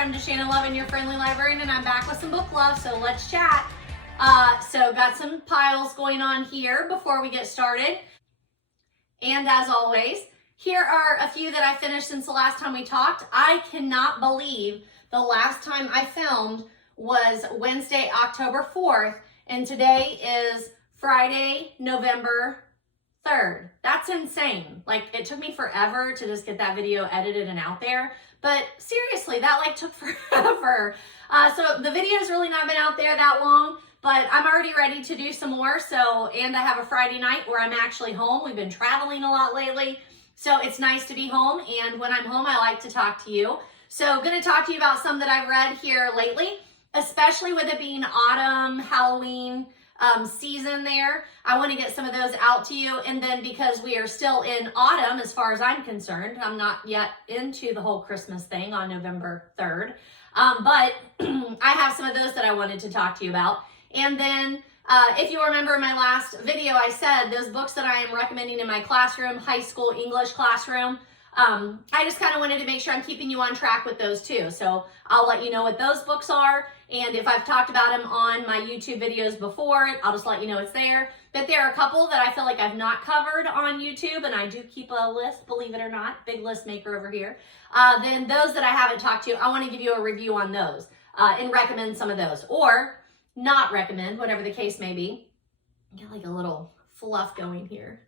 I'm DaShannon Lovin, your friendly librarian, and I'm back with some book love, so let's chat. So got some piles going on here before we get started. And as always, here are a few that I finished since the last time we talked. I cannot believe the last time I filmed was Wednesday, October 4th, and today is Friday, November 3rd. That's insane. Like, it took me forever to just get that video edited and out there. But seriously, that took forever. So the video's really not been out there that long, but I'm already ready to do some more. And I have a Friday night where I'm actually home. We've been traveling a lot lately, so it's nice to be home. And when I'm home, I like to talk to you. So going to talk to you about some that I've read here lately, especially with it being autumn, Halloween season there. I want to get some of those out to you. And then because we are still in autumn, as far as I'm concerned, I'm not yet into the whole Christmas thing on November 3rd. But I have some of those that I wanted to talk to you about. And then if you remember in my last video, I said those books that I am recommending in my classroom, high school English classroom, I just kind of wanted to make sure I'm keeping you on track with those too. So I'll let you know what those books are. And if I've talked about them on my YouTube videos before, I'll just let you know it's there. But there are a couple that I feel like I've not covered on YouTube, and I do keep a list, believe it or not, big list maker over here. Then those that I haven't talked to, I want to give you a review on those and recommend some of those, or not recommend, whatever the case may be. Got like a little fluff going here.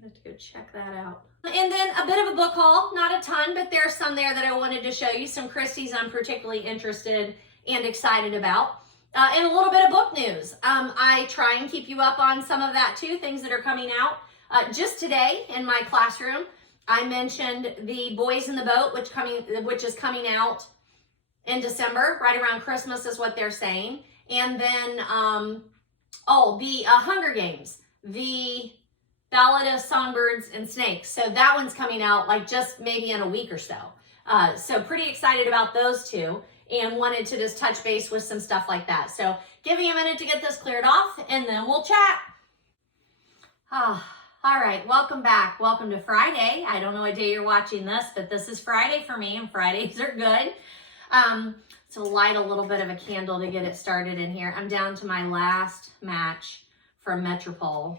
I have to go check that out. And then a bit of a book haul, not a ton, but there's some there that I wanted to show you. Some Christie's I'm particularly interested and excited about. And a little bit of book news. I try and keep you up on some of that too, things that are coming out. Just today in my classroom, I mentioned The Boys in the Boat, which is coming out in December, right around Christmas is what they're saying. And then, the Hunger Games, the Ballad of Songbirds and Snakes. So that one's coming out like just maybe in a week or so. So pretty excited about those two and wanted to just touch base with some stuff like that. So give me a minute to get this cleared off and then we'll chat. All right, welcome back. Welcome to Friday. I don't know what day you're watching this, but this is Friday for me and Fridays are good. So light a little bit of a candle to get it started in here. I'm down to my last match from Metropole.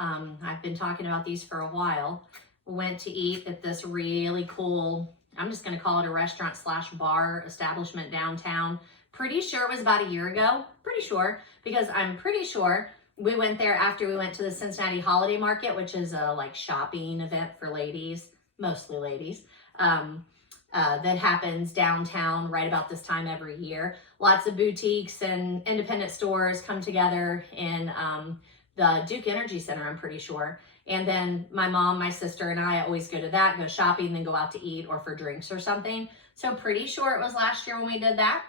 I've been talking about these for a while. Went to eat at this really cool, I'm just going to call it a restaurant / bar establishment downtown. Pretty sure it was about a year ago. Pretty sure, because I'm pretty sure we went there after we went to the Cincinnati Holiday Market, which is a shopping event for ladies, mostly ladies, that happens downtown right about this time every year. Lots of boutiques and independent stores come together in the Duke Energy Center, I'm pretty sure. And then my mom, my sister, and I always go to that, go shopping, then go out to eat or for drinks or something. So pretty sure it was last year when we did that.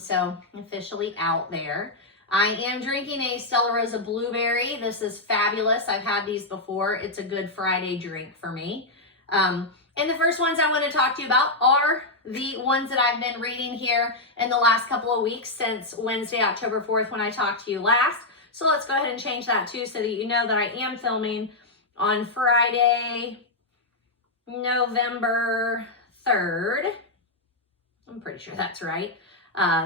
So officially out there. I am drinking a Stella Rosa Blueberry. This is fabulous. I've had these before. It's a good Friday drink for me. And the first ones I want to talk to you about are the ones that I've been reading here in the last couple of weeks since Wednesday, October 4th, when I talked to you last. So let's go ahead and change that too so that you know that I am filming on Friday, November 3rd. I'm pretty sure that's right.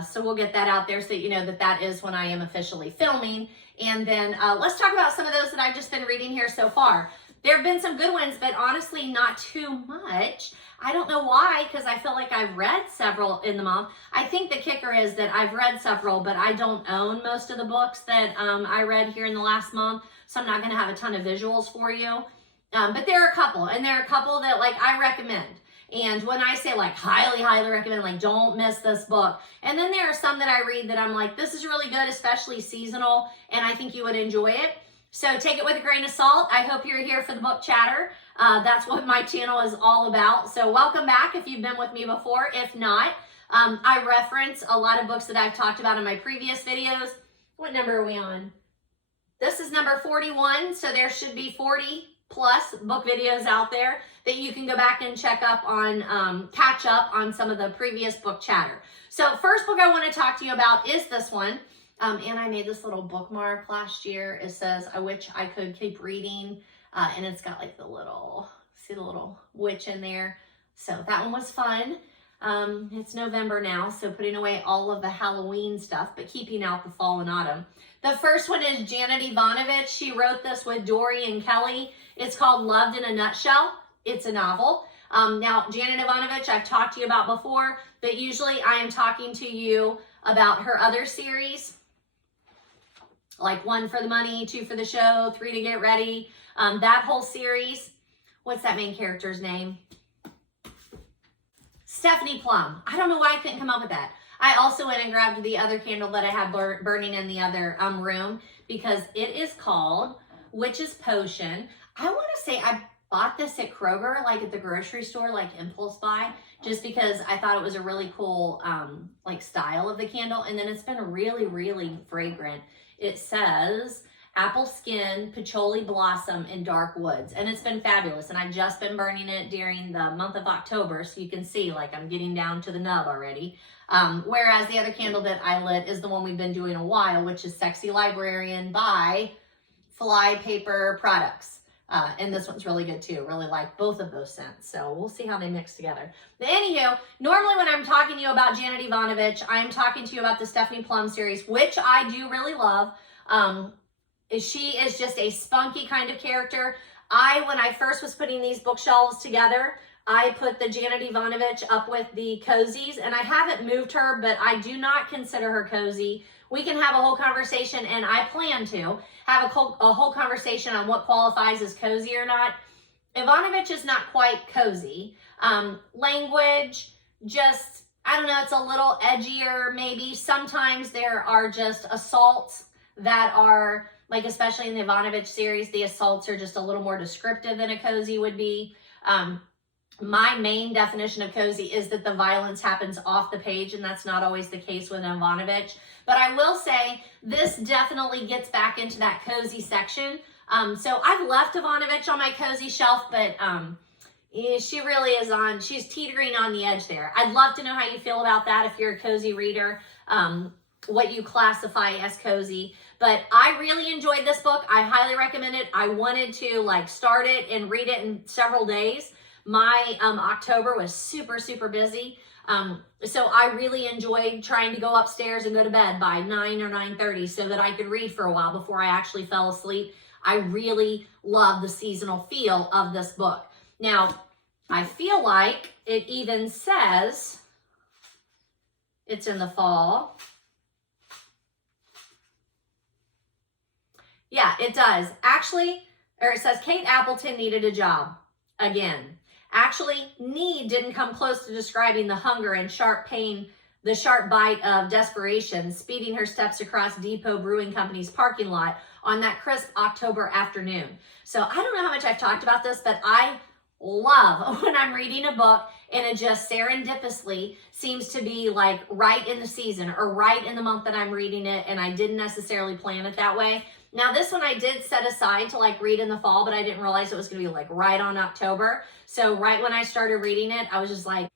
So we'll get that out there so that you know that that is when I am officially filming. And then let's talk about some of those that I've just been reading here so far. There have been some good ones, but honestly, not too much. I don't know why, because I feel like I've read several in the month. I think the kicker is that I've read several, but I don't own most of the books that I read here in the last month, so I'm not going to have a ton of visuals for you. But there are a couple, and there are a couple that I recommend. And when I say highly, highly recommend, don't miss this book. And then there are some that I read that I'm like, this is really good, especially seasonal, and I think you would enjoy it. So take it with a grain of salt. I hope you're here for the book chatter. That's what my channel is all about. So welcome back if you've been with me before. If not, I reference a lot of books that I've talked about in my previous videos. What number are we on? This is number 41. So there should be 40 plus book videos out there that you can go back and check up on, catch up on some of the previous book chatter. So first book I want to talk to you about is this one. And I made this little bookmark last year. It says, I wish I could keep reading. And it's got the little, see the little witch in there. So that one was fun. It's November now, so putting away all of the Halloween stuff, but keeping out the fall and autumn. The first one is Janet Evanovich. She wrote this with Dory and Kelly. It's called Loved in a Nutshell. It's a novel. Now, Janet Evanovich, I've talked to you about before, but usually I am talking to you about her other series, like 1 for the Money, 2 for the Show, 3 to Get Ready, that whole series. What's that main character's name? Stephanie Plum. I don't know why I couldn't come up with that. I also went and grabbed the other candle that I had burning in the other room because it is called Witch's Potion. I want to say I bought this at Kroger, like at the grocery store, like impulse buy, just because I thought it was a really cool like style of the candle. And then it's been really, really fragrant. It says apple skin, patchouli blossom, and dark woods. And it's been fabulous. And I've just been burning it during the month of October. So you can see like I'm getting down to the nub already. Whereas the other candle that I lit is the one we've been doing a while, which is Sexy Librarian by Fly Paper Products. And this one's really good too. Really like both of those scents. So we'll see how they mix together. But anywho, normally when I'm talking to you about Janet Evanovich, I'm talking to you about the Stephanie Plum series, which I do really love. She is just a spunky kind of character. When I first was putting these bookshelves together, I put the Janet Evanovich up with the cozies, and I haven't moved her, but I do not consider her cozy. We can have a whole conversation, and I plan to have a whole conversation on what qualifies as cozy or not. Evanovich is not quite cozy. Language, just, I don't know, it's a little edgier maybe. Sometimes there are just assaults that are, like especially in the Evanovich series, the assaults are just a little more descriptive than a cozy would be. My main definition of cozy is that the violence happens off the page, and that's not always the case with Evanovich. But I will say this definitely gets back into that cozy section. So I've left Evanovich on my cozy shelf, but she really is she's teetering on the edge there. I'd love to know how you feel about that if you're a cozy reader, what you classify as cozy. But I really enjoyed this book. I highly recommend it. I wanted to like start it and read it in several days. My October was super, super busy. So I really enjoyed trying to go upstairs and go to bed by 9 or 9:30 so that I could read for a while before I actually fell asleep. I really love the seasonal feel of this book. Now, I feel like it even says it's in the fall. Yeah, it does. Actually, or it says Kate Appleton needed a job again. Actually, need didn't come close to describing the hunger and sharp pain, the sharp bite of desperation, speeding her steps across Depot Brewing Company's parking lot on that crisp October afternoon. So I don't know how much I've talked about this, but I love when I'm reading a book and it just serendipitously seems to be like right in the season or right in the month that I'm reading it, and I didn't necessarily plan it that way. Now this one I did set aside to like read in the fall, but I didn't realize it was going to be like right on October. So right when I started reading it, I was just like,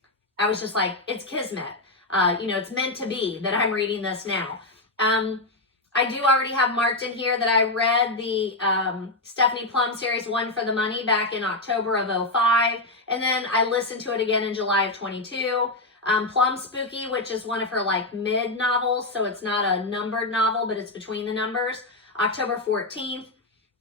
it's kismet. It's meant to be that I'm reading this now. I do already have marked in here that I read the Stephanie Plum series 1 for the Money back in October of 2005. And then I listened to it again in July of 22. Plum Spooky, which is one of her like mid novels. So it's not a numbered novel, but it's between the numbers. October 14th.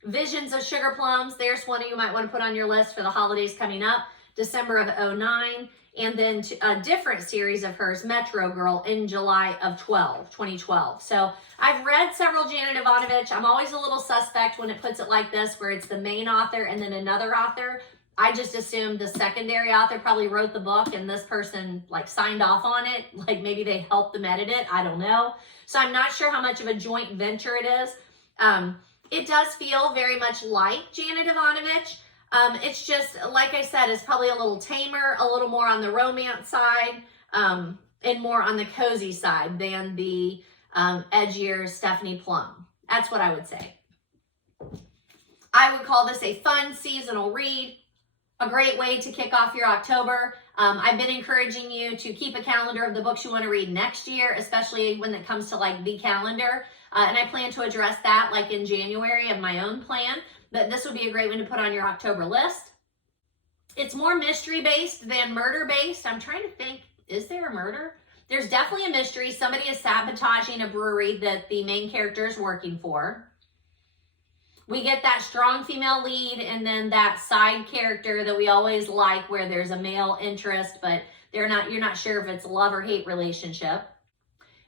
Visions of Sugar Plums. There's one you might want to put on your list for the holidays coming up. December of 2009. And then a different series of hers, Metro Girl, in July of 2012. So I've read several Janet Evanovich. I'm always a little suspect when it puts it like this, where it's the main author and then another author. I just assumed the secondary author probably wrote the book and this person like signed off on it. Like maybe they helped them edit it. I don't know. So I'm not sure how much of a joint venture it is. It does feel very much like Janet Evanovich. It's just, like I said, it's probably a little tamer, a little more on the romance side, and more on the cozy side than the edgier Stephanie Plum. That's what I would say. I would call this a fun seasonal read, a great way to kick off your October. I've been encouraging you to keep a calendar of the books you want to read next year, especially when it comes to like the calendar. And I plan to address that like in January of my own plan. But this would be a great one to put on your October list. It's more mystery based than murder based. I'm trying to think, is there a murder? There's definitely a mystery. Somebody is sabotaging a brewery that the main character is working for. We get that strong female lead and then that side character that we always like where there's a male interest, but you're not sure if it's a love or hate relationship.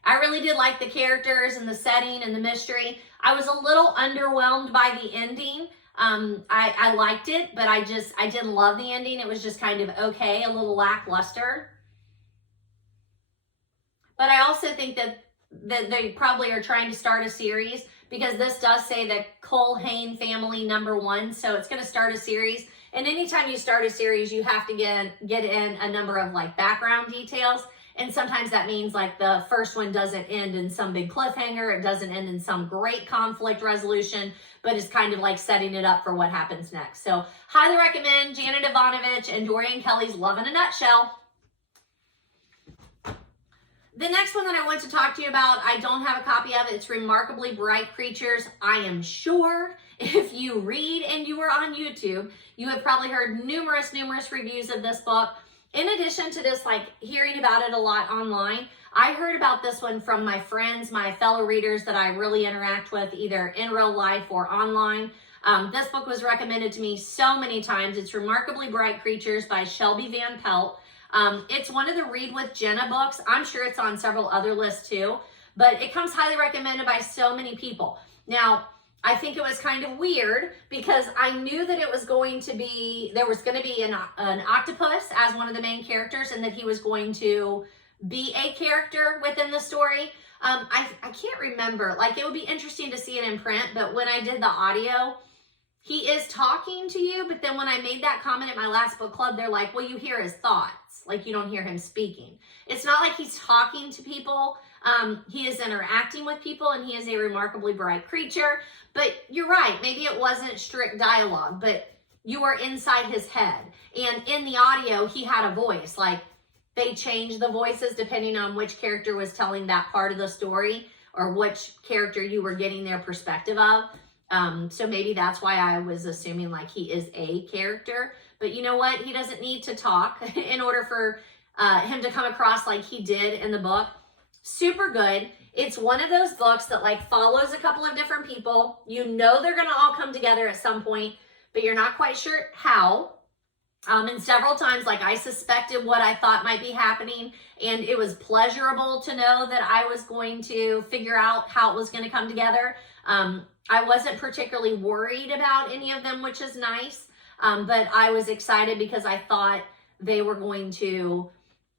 I really did like the characters and the setting and the mystery. I was a little underwhelmed by the ending. I liked it, but I didn't love the ending. It was just kind of okay, a little lackluster. But I also think that they probably are trying to start a series, because this does say the Culhane family #1, so it's going to start a series. And anytime you start a series, you have to get in a number of like background details. And sometimes that means like the first one doesn't end in some big cliffhanger. It doesn't end in some great conflict resolution, but it's kind of like setting it up for what happens next. So highly recommend Janet Evanovich and Dorian Kelly's Love in a Nutshell. The next one that I want to talk to you about, I don't have a copy of it. It's Remarkably Bright Creatures. I am sure if you read and you were on YouTube, you have probably heard numerous reviews of this book. In addition to just like hearing about it a lot online, I heard about this one from my friends, my fellow readers that I really interact with either in real life or online. This book was recommended to me so many times. It's Remarkably Bright Creatures by Shelby Van Pelt. It's one of the Read with Jenna books. I'm sure it's on several other lists too, but it comes highly recommended by so many people. Now, I think it was kind of weird because I knew that it was going to be, there was going to be an octopus as one of the main characters and that he was going to be a character within the story. I can't remember, like it would be interesting to see it in print, but when I did the audio, he is talking to you, but then when I made that comment at my last book club, they're like, well, you hear his thoughts. Like you don't hear him speaking. It's not like he's talking to people. He is interacting with people and he is a remarkably bright creature. But you're right, maybe it wasn't strict dialogue, but you were inside his head. And in the audio, he had a voice. Like they changed the voices depending on which character was telling that part of the story or which character you were getting their perspective of. So maybe that's why I was assuming like he is a character, but you know what? He doesn't need to talk in order for him to come across like he did in the book. Super good. It's one of those books that like follows a couple of different people. You know they're going to all come together at some point, but you're not quite sure how. And several times, like I suspected what I thought might be happening, and it was pleasurable to know that I was going to figure out how it was going to come together. I wasn't particularly worried about any of them, which is nice, but I was excited because I thought they were going to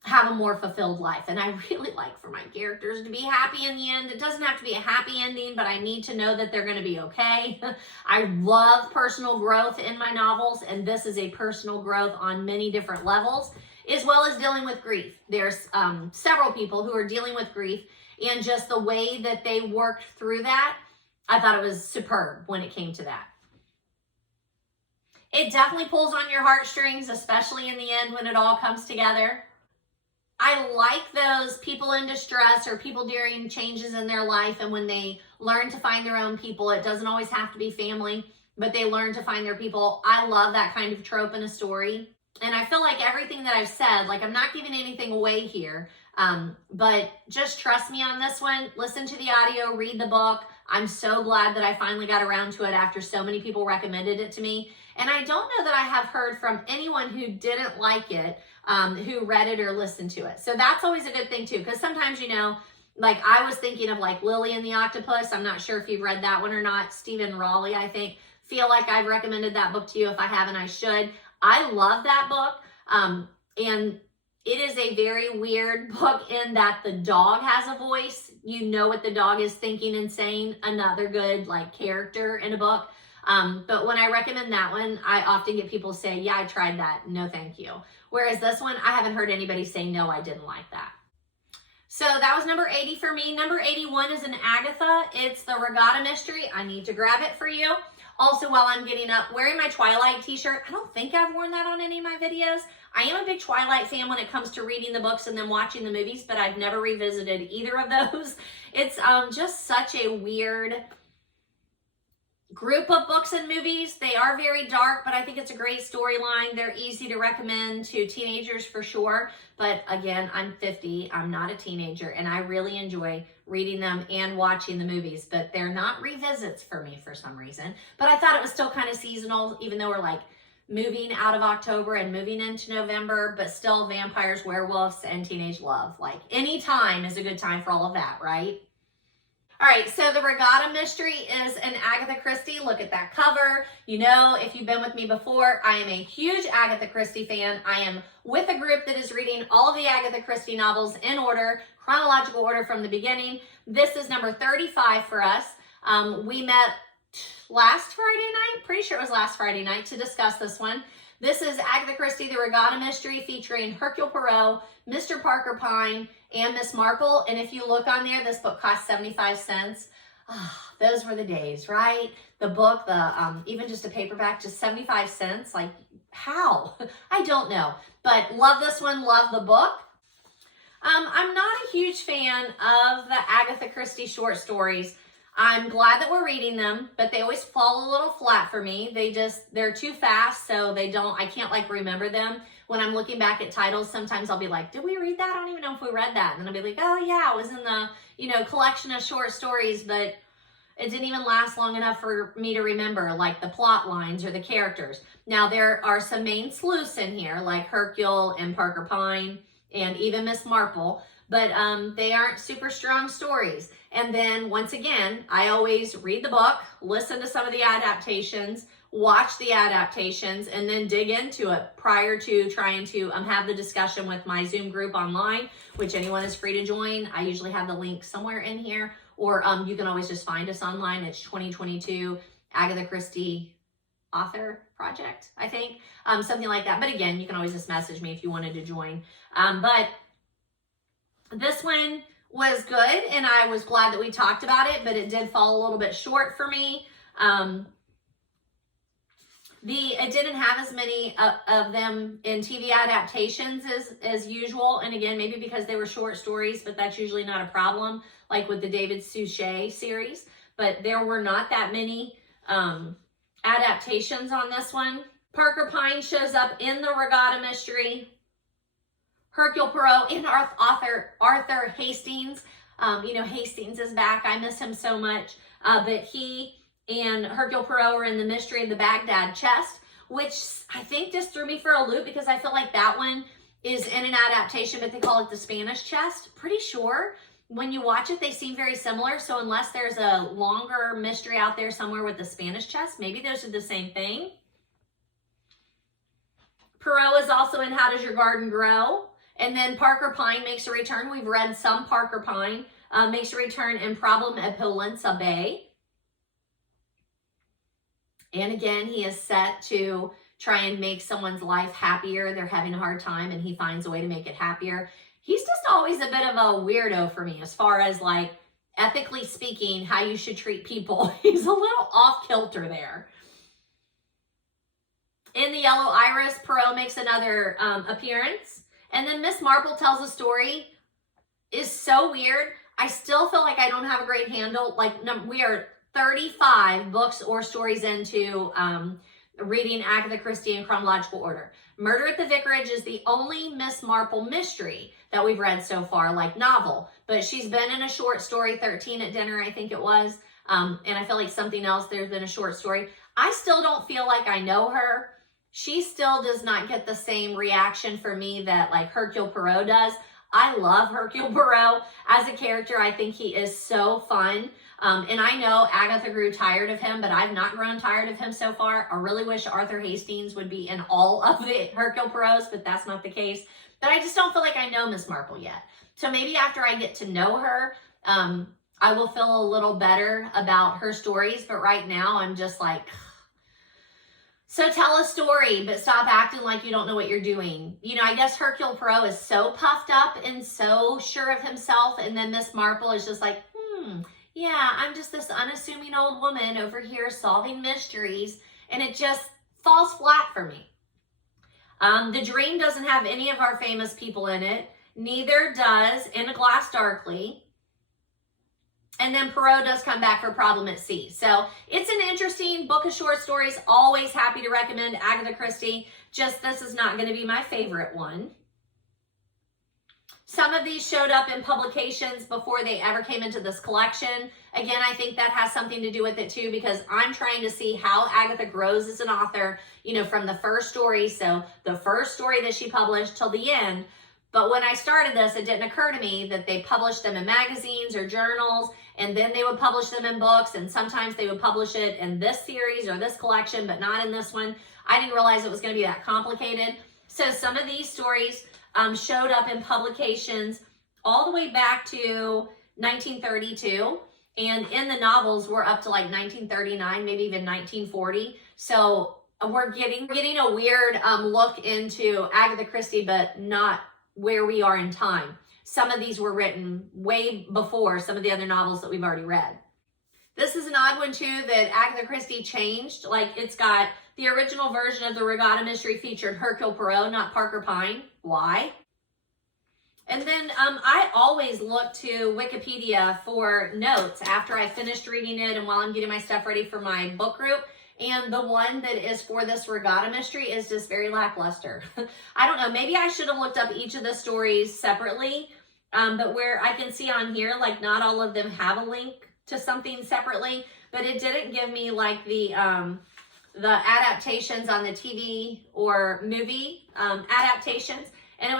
have a more fulfilled life. And I really like for my characters to be happy in the end. It doesn't have to be a happy ending, but I need to know that they're going to be okay. I love personal growth in my novels, and this is a personal growth on many different levels, as well as dealing with grief. There's several people who are dealing with grief, and just the way that they worked through that, I thought it was superb when it came to that. It definitely pulls on your heartstrings, especially in the end when it all comes together. I like those people in distress or people during changes in their life, and when they learn to find their own people. It doesn't always have to be family, but they learn to find their people. I love that kind of trope in a story. And I feel like everything that I've said, like I'm not giving anything away here, but just trust me on this one. Listen to the audio, read the book. I'm so glad that I finally got around to it after so many people recommended it to me. And I don't know that I have heard from anyone who didn't like it, who read it or listened to it. So that's always a good thing too, because sometimes, you know, like I was thinking of like Lily and the Octopus. I'm not sure if you've read that one or not. Stephen Raleigh, I think. Feel like I've recommended that book to you. If I haven't, I should. I love that book. And it is a very weird book in that the dog has a voice. You know what the dog is thinking and saying. Another good like character in a book. But when I recommend that one, I often get people say, yeah, I tried that. No, thank you. Whereas this one, I haven't heard anybody say, no, I didn't like that. So that was number 80 for me. Number 81 is an Agatha. It's the Regatta mystery. I need to grab it for you. Also, while I'm getting up, wearing my Twilight t-shirt. I don't think I've worn that on any of my videos. I am a big Twilight fan when it comes to reading the books and then watching the movies, but I've never revisited either of those. It's just such a weird group of books and movies. They are very dark, but I think it's a great storyline. They're easy to recommend to teenagers for sure. But again, I'm 50. I'm not a teenager, and I really enjoy reading them and watching the movies, but they're not revisits for me for some reason. But I thought it was still kind of seasonal, even though we're like moving out of October and moving into November, but still vampires, werewolves, and teenage love. Like any time is a good time for all of that, right? All right, so the Regatta mystery is an Agatha Christie. Look at that cover. You know, if you've been with me before, I am a huge Agatha Christie fan. I am with a group that is reading all of the Agatha Christie novels in order, chronological order from the beginning. This is number 35 for us. We met last Friday night, pretty sure it was last Friday night, to discuss this one. This is Agatha Christie, the Regatta mystery, featuring Hercule Poirot, Mr. Parker Pyne, and Miss Marple. And if you look on there, this book cost 75 cents. Those were the days, right? The book, even just a paperback, just 75 cents. Like, how? I don't know. But love this one, love the book. I'm not a huge fan of the Agatha Christie short stories. I'm glad that we're reading them, but they always fall a little flat for me. They're too fast, so I can't like remember them. When I'm looking back at titles, sometimes I'll be like, did we read that? I don't even know if we read that. And then I'll be like, oh yeah, it was in the, collection of short stories, but it didn't even last long enough for me to remember like the plot lines or the characters. Now there are some main sleuths in here, like Hercule and Parker Pyne and even Miss Marple, but they aren't super strong stories. And then once again, I always read the book, listen to some of the adaptations, watch the adaptations, and then dig into it prior to trying to have the discussion with my Zoom group online, which anyone is free to join. I usually have the link somewhere in here, or you can always just find us online. It's 2022 Agatha Christie author project, I think, something like that. But again, you can always just message me if you wanted to join. But this one was good, and I was glad that we talked about it, but it did fall a little bit short for me. It didn't have as many of them in TV adaptations as usual, and again, maybe because they were short stories, but that's usually not a problem, like with the David Suchet series, but there were not that many adaptations on this one. Parker Pyne shows up in the Regatta mystery. Hercule Poirot and Arthur Hastings. Hastings is back. I miss him so much. But he and Hercule Poirot are in the mystery of the Baghdad chest, which I think just threw me for a loop because I feel like that one is in an adaptation, but they call it the Spanish chest. Pretty sure when you watch it, they seem very similar. So unless there's a longer mystery out there somewhere with the Spanish chest, maybe those are the same thing. Poirot is also in How Does Your Garden Grow? And then Parker Pyne makes a return. We've read some Parker Pyne. Makes a return in Problem at Pollensa Bay. And again, he is set to try and make someone's life happier. They're having a hard time, and he finds a way to make it happier. He's just always a bit of a weirdo for me as far as like ethically speaking, how you should treat people. He's a little off kilter there. In The Yellow Iris, Poirot makes another appearance. And then Miss Marple tells a story. Is so weird. I still feel like I don't have a great handle. Like, we are 35 books or stories into reading Agatha Christie in chronological order. Murder at the Vicarage is the only Miss Marple mystery that we've read so far, like novel. But she's been in a short story, 13 at Dinner, I think it was. And I feel like something else, there's been a short story. I still don't feel like I know her. She still does not get the same reaction for me that like Hercule Poirot does. I love Hercule Poirot as a character. I think he is so fun. And I know Agatha grew tired of him, but I've not grown tired of him so far. I really wish Arthur Hastings would be in all of the Hercule Poirots, but that's not the case. But I just don't feel like I know Miss Marple yet. So maybe after I get to know her, I will feel a little better about her stories. But right now I'm just like, so tell a story, but stop acting like you don't know what you're doing. I guess Hercule Poirot is so puffed up and so sure of himself. And then Miss Marple is just like, yeah, I'm just this unassuming old woman over here solving mysteries. And it just falls flat for me. The Dream doesn't have any of our famous people in it. Neither does In a Glass Darkly. And then Poirot does come back for Problem at Sea. So it's an interesting book of short stories. Always happy to recommend Agatha Christie. Just this is not going to be my favorite one. Some of these showed up in publications before they ever came into this collection. Again, I think that has something to do with it too, because I'm trying to see how Agatha grows as an author, you know, from the first story. So the first story that she published till the end. But when I started this, it didn't occur to me that they published them in magazines or journals, and then they would publish them in books, and sometimes they would publish it in this series or this collection, but not in this one. I didn't realize it was going to be that complicated. So some of these stories showed up in publications all the way back to 1932, and in the novels we're up to like 1939, maybe even 1940. So we're getting a weird look into Agatha Christie, but not where we are in time. Some of these were written way before some of the other novels that we've already read. This is an odd one too that Agatha Christie changed. Like, it's got the original version of the Regatta mystery featured Hercule Poirot, not Parker Pyne. Why? And then I always look to Wikipedia for notes after I finished reading it and while I'm getting my stuff ready for my book group. And the one that is for this Regatta mystery is just very lackluster. I don't know, maybe I should have looked up each of the stories separately, but where I can see on here, like, not all of them have a link to something separately, but it didn't give me like the adaptations on the TV or movie adaptations. And it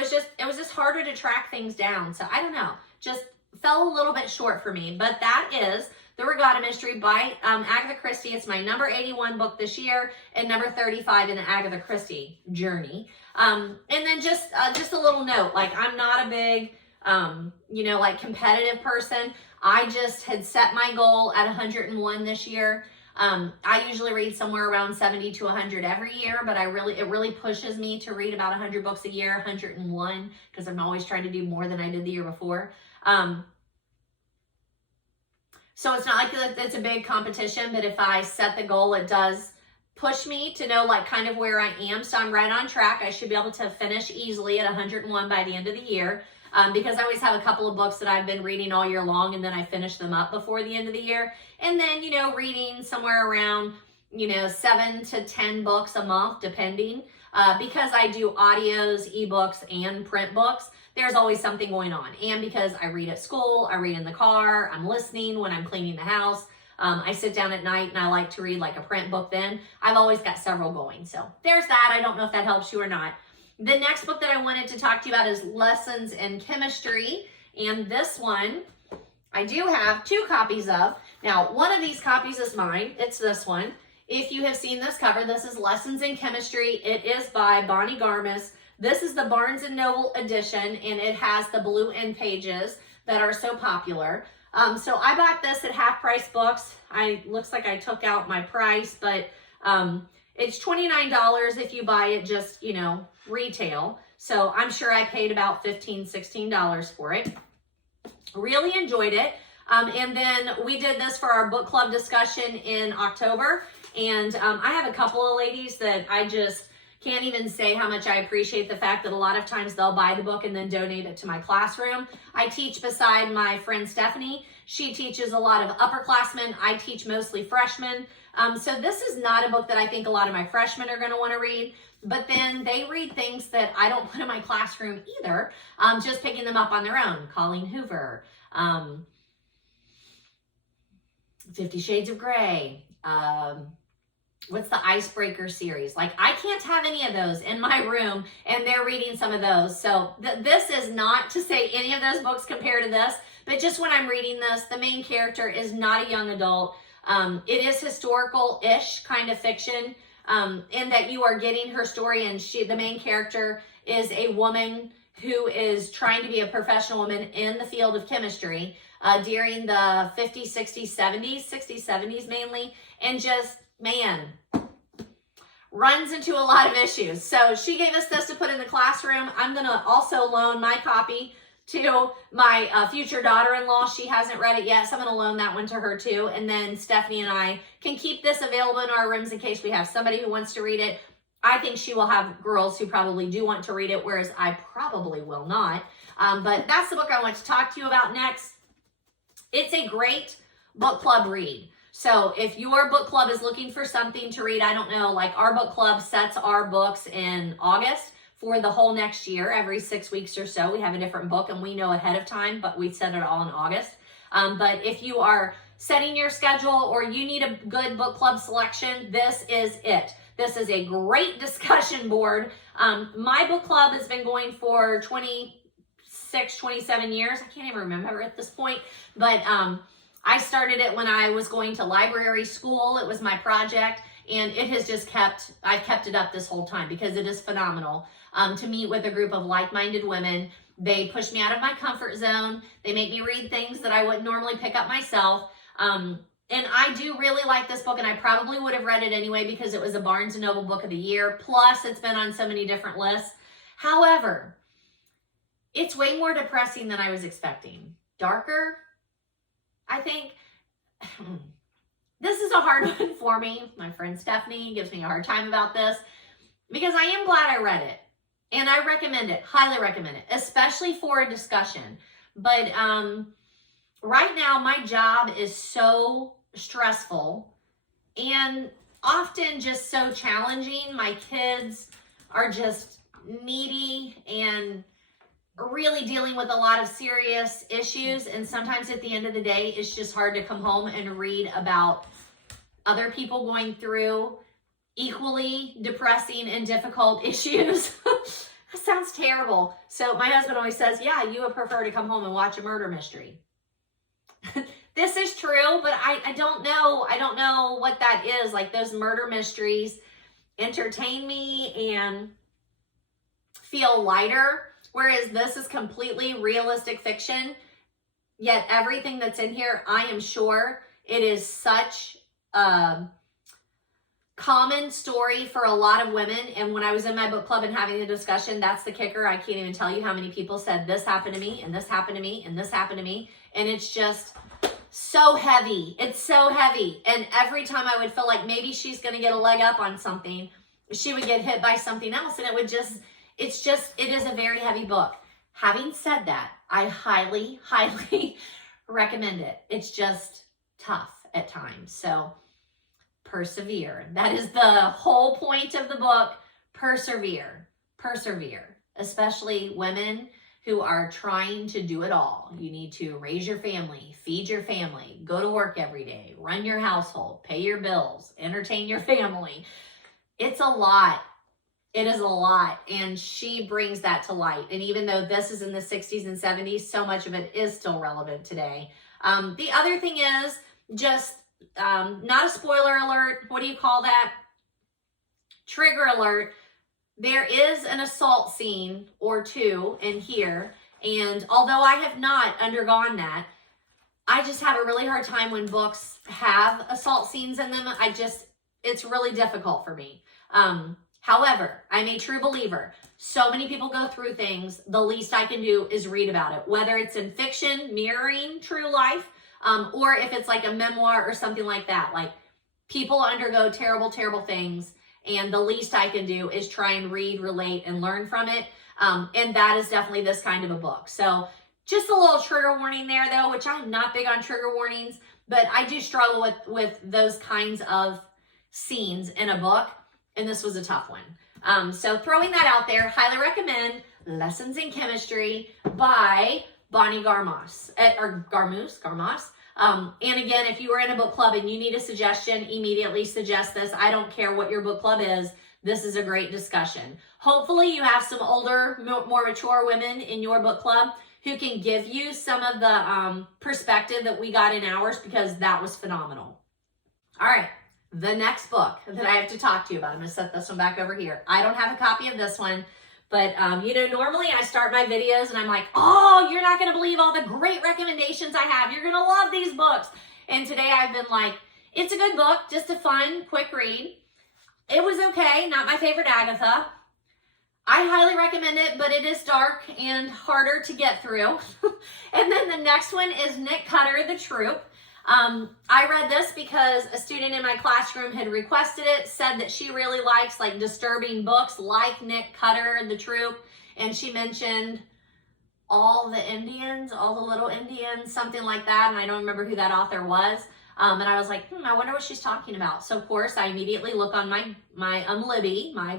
was just harder to track things down. So I don't know, just fell a little bit short for me. But that is The Regatta Mystery by Agatha Christie. It's my number 81 book this year and number 35 in the Agatha Christie journey. And then just a little note, like, I'm not a big, you know, like, competitive person. I just had set my goal at 101 this year. I usually read somewhere around 70 to 100 every year, but it really pushes me to read about 100 books a year, 101, because I'm always trying to do more than I did the year before. So it's not like it's a big competition, but if I set the goal, it does push me to know, like, kind of where I am. So I'm right on track. I should be able to finish easily at 101 by the end of the year. Because I always have a couple of books that I've been reading all year long, and then I finish them up before the end of the year. And then, you know, reading somewhere around, you know, 7 to 10 books a month, depending. Because I do audios, ebooks, and print books, there's always something going on. And because I read at school, I read in the car, I'm listening when I'm cleaning the house. I sit down at night and I like to read like a print book then. I've always got several going. So there's that. I don't know if that helps you or not. The next book that I wanted to talk to you about is Lessons in Chemistry. And this one, I do have 2 copies of. Now, one of these copies is mine. It's this one. If you have seen this cover, this is Lessons in Chemistry. It is by Bonnie Garmus. This is the Barnes & Noble edition, and it has the blue end pages that are so popular. So I bought this at Half Price Books. Looks like I took out my price, but it's $29 if you buy it just, you know, retail. So I'm sure I paid about $15, $16 for it. Really enjoyed it. And then we did this for our book club discussion in October. And I have a couple of ladies that I just can't even say how much I appreciate the fact that a lot of times they'll buy the book and then donate it to my classroom. I teach beside my friend Stephanie. She teaches a lot of upperclassmen. I teach mostly freshmen. So this is not a book that I think a lot of my freshmen are going to want to read. But then they read things that I don't put in my classroom either, just picking them up on their own. Colleen Hoover, 50 Shades of Grey, what's the Icebreaker series? Like, I can't have any of those in my room, and they're reading some of those. So this is not to say any of those books compare to this, but just when I'm reading this, the main character is not a young adult. It is historical-ish kind of fiction, in that you are getting her story, and the main character is a woman who is trying to be a professional woman in the field of chemistry during the 50s, 60s, 70s mainly, and just, man, runs into a lot of issues. So she gave us this to put in the classroom. I'm going to also loan my copy to my future daughter-in-law. She hasn't read it yet, so I'm going to loan that one to her too. And then Stephanie and I can keep this available in our rooms in case we have somebody who wants to read it. I think she will have girls who probably do want to read it, whereas I probably will not. But that's the book I want to talk to you about next. It's a great book club read. So if your book club is looking for something to read, I don't know, like our book club sets our books in August for the whole next year. Every 6 weeks or so, we have a different book, and we know ahead of time, but we set it all in August. But if you are setting your schedule or you need a good book club selection, this is it. This is a great discussion board. My book club has been going for 26, 27 years. I can't even remember at this point, but I started it when I was going to library school. It was my project, and it has just I've kept it up this whole time because it is phenomenal to meet with a group of like-minded women. They push me out of my comfort zone. They make me read things that I wouldn't normally pick up myself. And I do really like this book, and I probably would have read it anyway because it was a Barnes & Noble Book of the Year. Plus, it's been on so many different lists. However, it's way more depressing than I was expecting. Darker, I think. This is a hard one for me. My friend Stephanie gives me a hard time about this because I am glad I read it. And I recommend it, highly recommend it, especially for a discussion. But right now, my job is so stressful and often just so challenging. My kids are just needy and really dealing with a lot of serious issues. And sometimes at the end of the day, it's just hard to come home and read about other people going through equally depressing and difficult issues. That sounds terrible. So my husband always says, yeah, you would prefer to come home and watch a murder mystery. This is true, but I don't know. I don't know what that is. Like, those murder mysteries entertain me and feel lighter, whereas this is completely realistic fiction. Yet everything that's in here, I am sure it is such a common story for a lot of women. And when I was in my book club and having the discussion, that's the kicker. I can't even tell you how many people said this happened to me and this happened to me and this happened to me. And it's just so heavy. It's so heavy. And every time I would feel like maybe she's going to get a leg up on something, she would get hit by something else. And it is a very heavy book. Having said that, I highly, highly recommend it. It's just tough at times. So persevere. That is the whole point of the book. Persevere. Persevere. Especially women who are trying to do it all. You need to raise your family, feed your family, go to work every day, run your household, pay your bills, entertain your family. It's a lot. It is a lot. And she brings that to light. And even though this is in the 60s and 70s, so much of it is still relevant today. The other thing is just, not a spoiler alert. What do you call that? Trigger alert. There is an assault scene or two in here. And although I have not undergone that, I just have a really hard time when books have assault scenes in them. It's really difficult for me. However, I'm a true believer. So many people go through things. The least I can do is read about it, whether it's in fiction, mirroring true life, or if it's like a memoir or something like that. Like, people undergo terrible, terrible things, and the least I can do is try and read, relate, and learn from it. And that is definitely this kind of a book. So just a little trigger warning there, though, which I'm not big on trigger warnings, but I do struggle with those kinds of scenes in a book, and this was a tough one. So throwing that out there, highly recommend Lessons in Chemistry by Bonnie Garmus, or Garmus. And again, if you are in a book club and you need a suggestion, immediately suggest this. I don't care what your book club is. This is a great discussion. Hopefully you have some older, more mature women in your book club who can give you some of the perspective that we got in ours, because that was phenomenal. All right, the next book that I have to talk to you about. I'm going to set this one back over here. I don't have a copy of this one. But, normally I start my videos and I'm like, oh, you're not going to believe all the great recommendations I have. You're going to love these books. And today I've been like, it's a good book, just a fun, quick read. It was okay, not my favorite Agatha. I highly recommend it, but it is dark and harder to get through. And then the next one is Nick Cutter, The Troop. I read this because a student in my classroom had requested it, said that she really likes like disturbing books like Nick Cutter, The Troop, and she mentioned all the Indians, all the little Indians, something like that. And I don't remember who that author was. And I was like, I wonder what she's talking about. So of course I immediately look on my Libby, my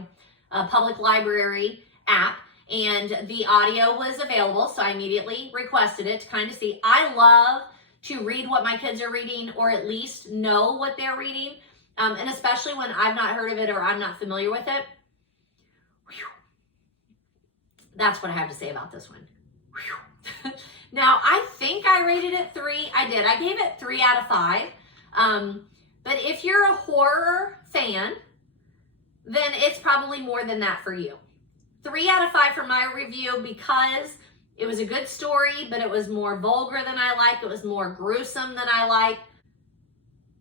public library app, and the audio was available. So I immediately requested it to kind of see. I love to read what my kids are reading, or at least know what they're reading. And especially when I've not heard of it or I'm not familiar with it. Whew. That's what I have to say about this one. Now, I think I rated it 3. I did. I gave it 3 out of 5. But if you're a horror fan, then it's probably more than that for you. 3 out of 5 for my review, because it was a good story, but it was more vulgar than I like. It was more gruesome than I like,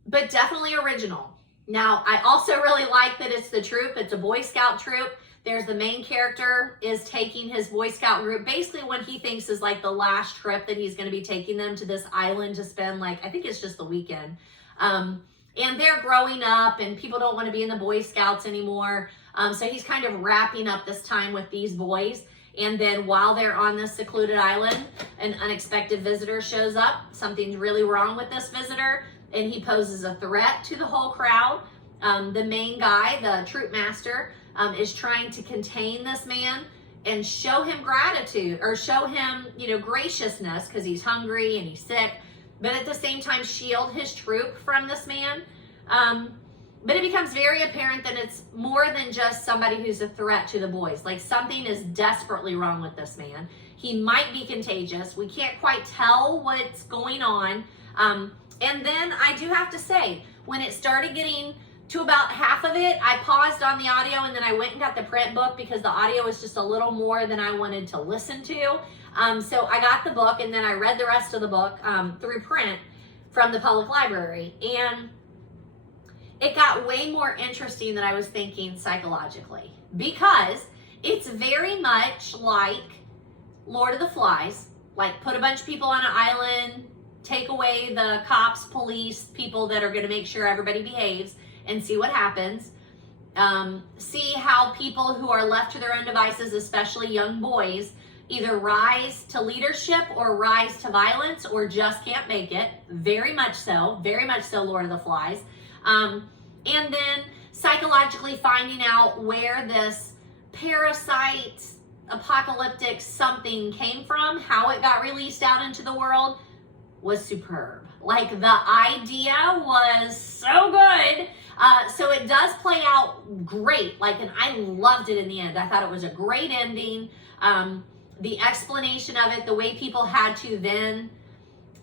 but definitely original. Now, I also really like that it's the troop. It's a Boy Scout troop. There's the main character is taking his Boy Scout group basically when he thinks is like the last trip that he's going to be taking them to this island to spend, like, I think it's just the weekend. And they're growing up and people don't want to be in the Boy Scouts anymore. So he's kind of wrapping up this time with these boys. And then while they're on this secluded island, an unexpected visitor shows up. Something's really wrong with this visitor, and he poses a threat to the whole crowd. The main guy, the troop master, is trying to contain this man and show him gratitude, or show him, graciousness, because he's hungry and he's sick, but at the same time shield his troop from this man. But it becomes very apparent that it's more than just somebody who's a threat to the boys. Like, something is desperately wrong with this man. He might be contagious. We can't quite tell what's going on. And then I do have to say, when it started getting to about half of it, I paused on the audio and then I went and got the print book because the audio was just a little more than I wanted to listen to. So I got the book and then I read the rest of the book through print from the public library. And it got way more interesting than I was thinking psychologically, because it's very much like Lord of the Flies. Like, put a bunch of people on an island, take away the cops, police, people that are going to make sure everybody behaves, and see what happens. See how people who are left to their own devices, especially young boys, either rise to leadership or rise to violence or just can't make it. Very much so Lord of the Flies. And then psychologically finding out where this parasite, apocalyptic something came from, how it got released out into the world, was superb. Like, the idea was so good. So it does play out great. Like, and I loved it in the end. I thought it was a great ending. The explanation of it, the way people had to then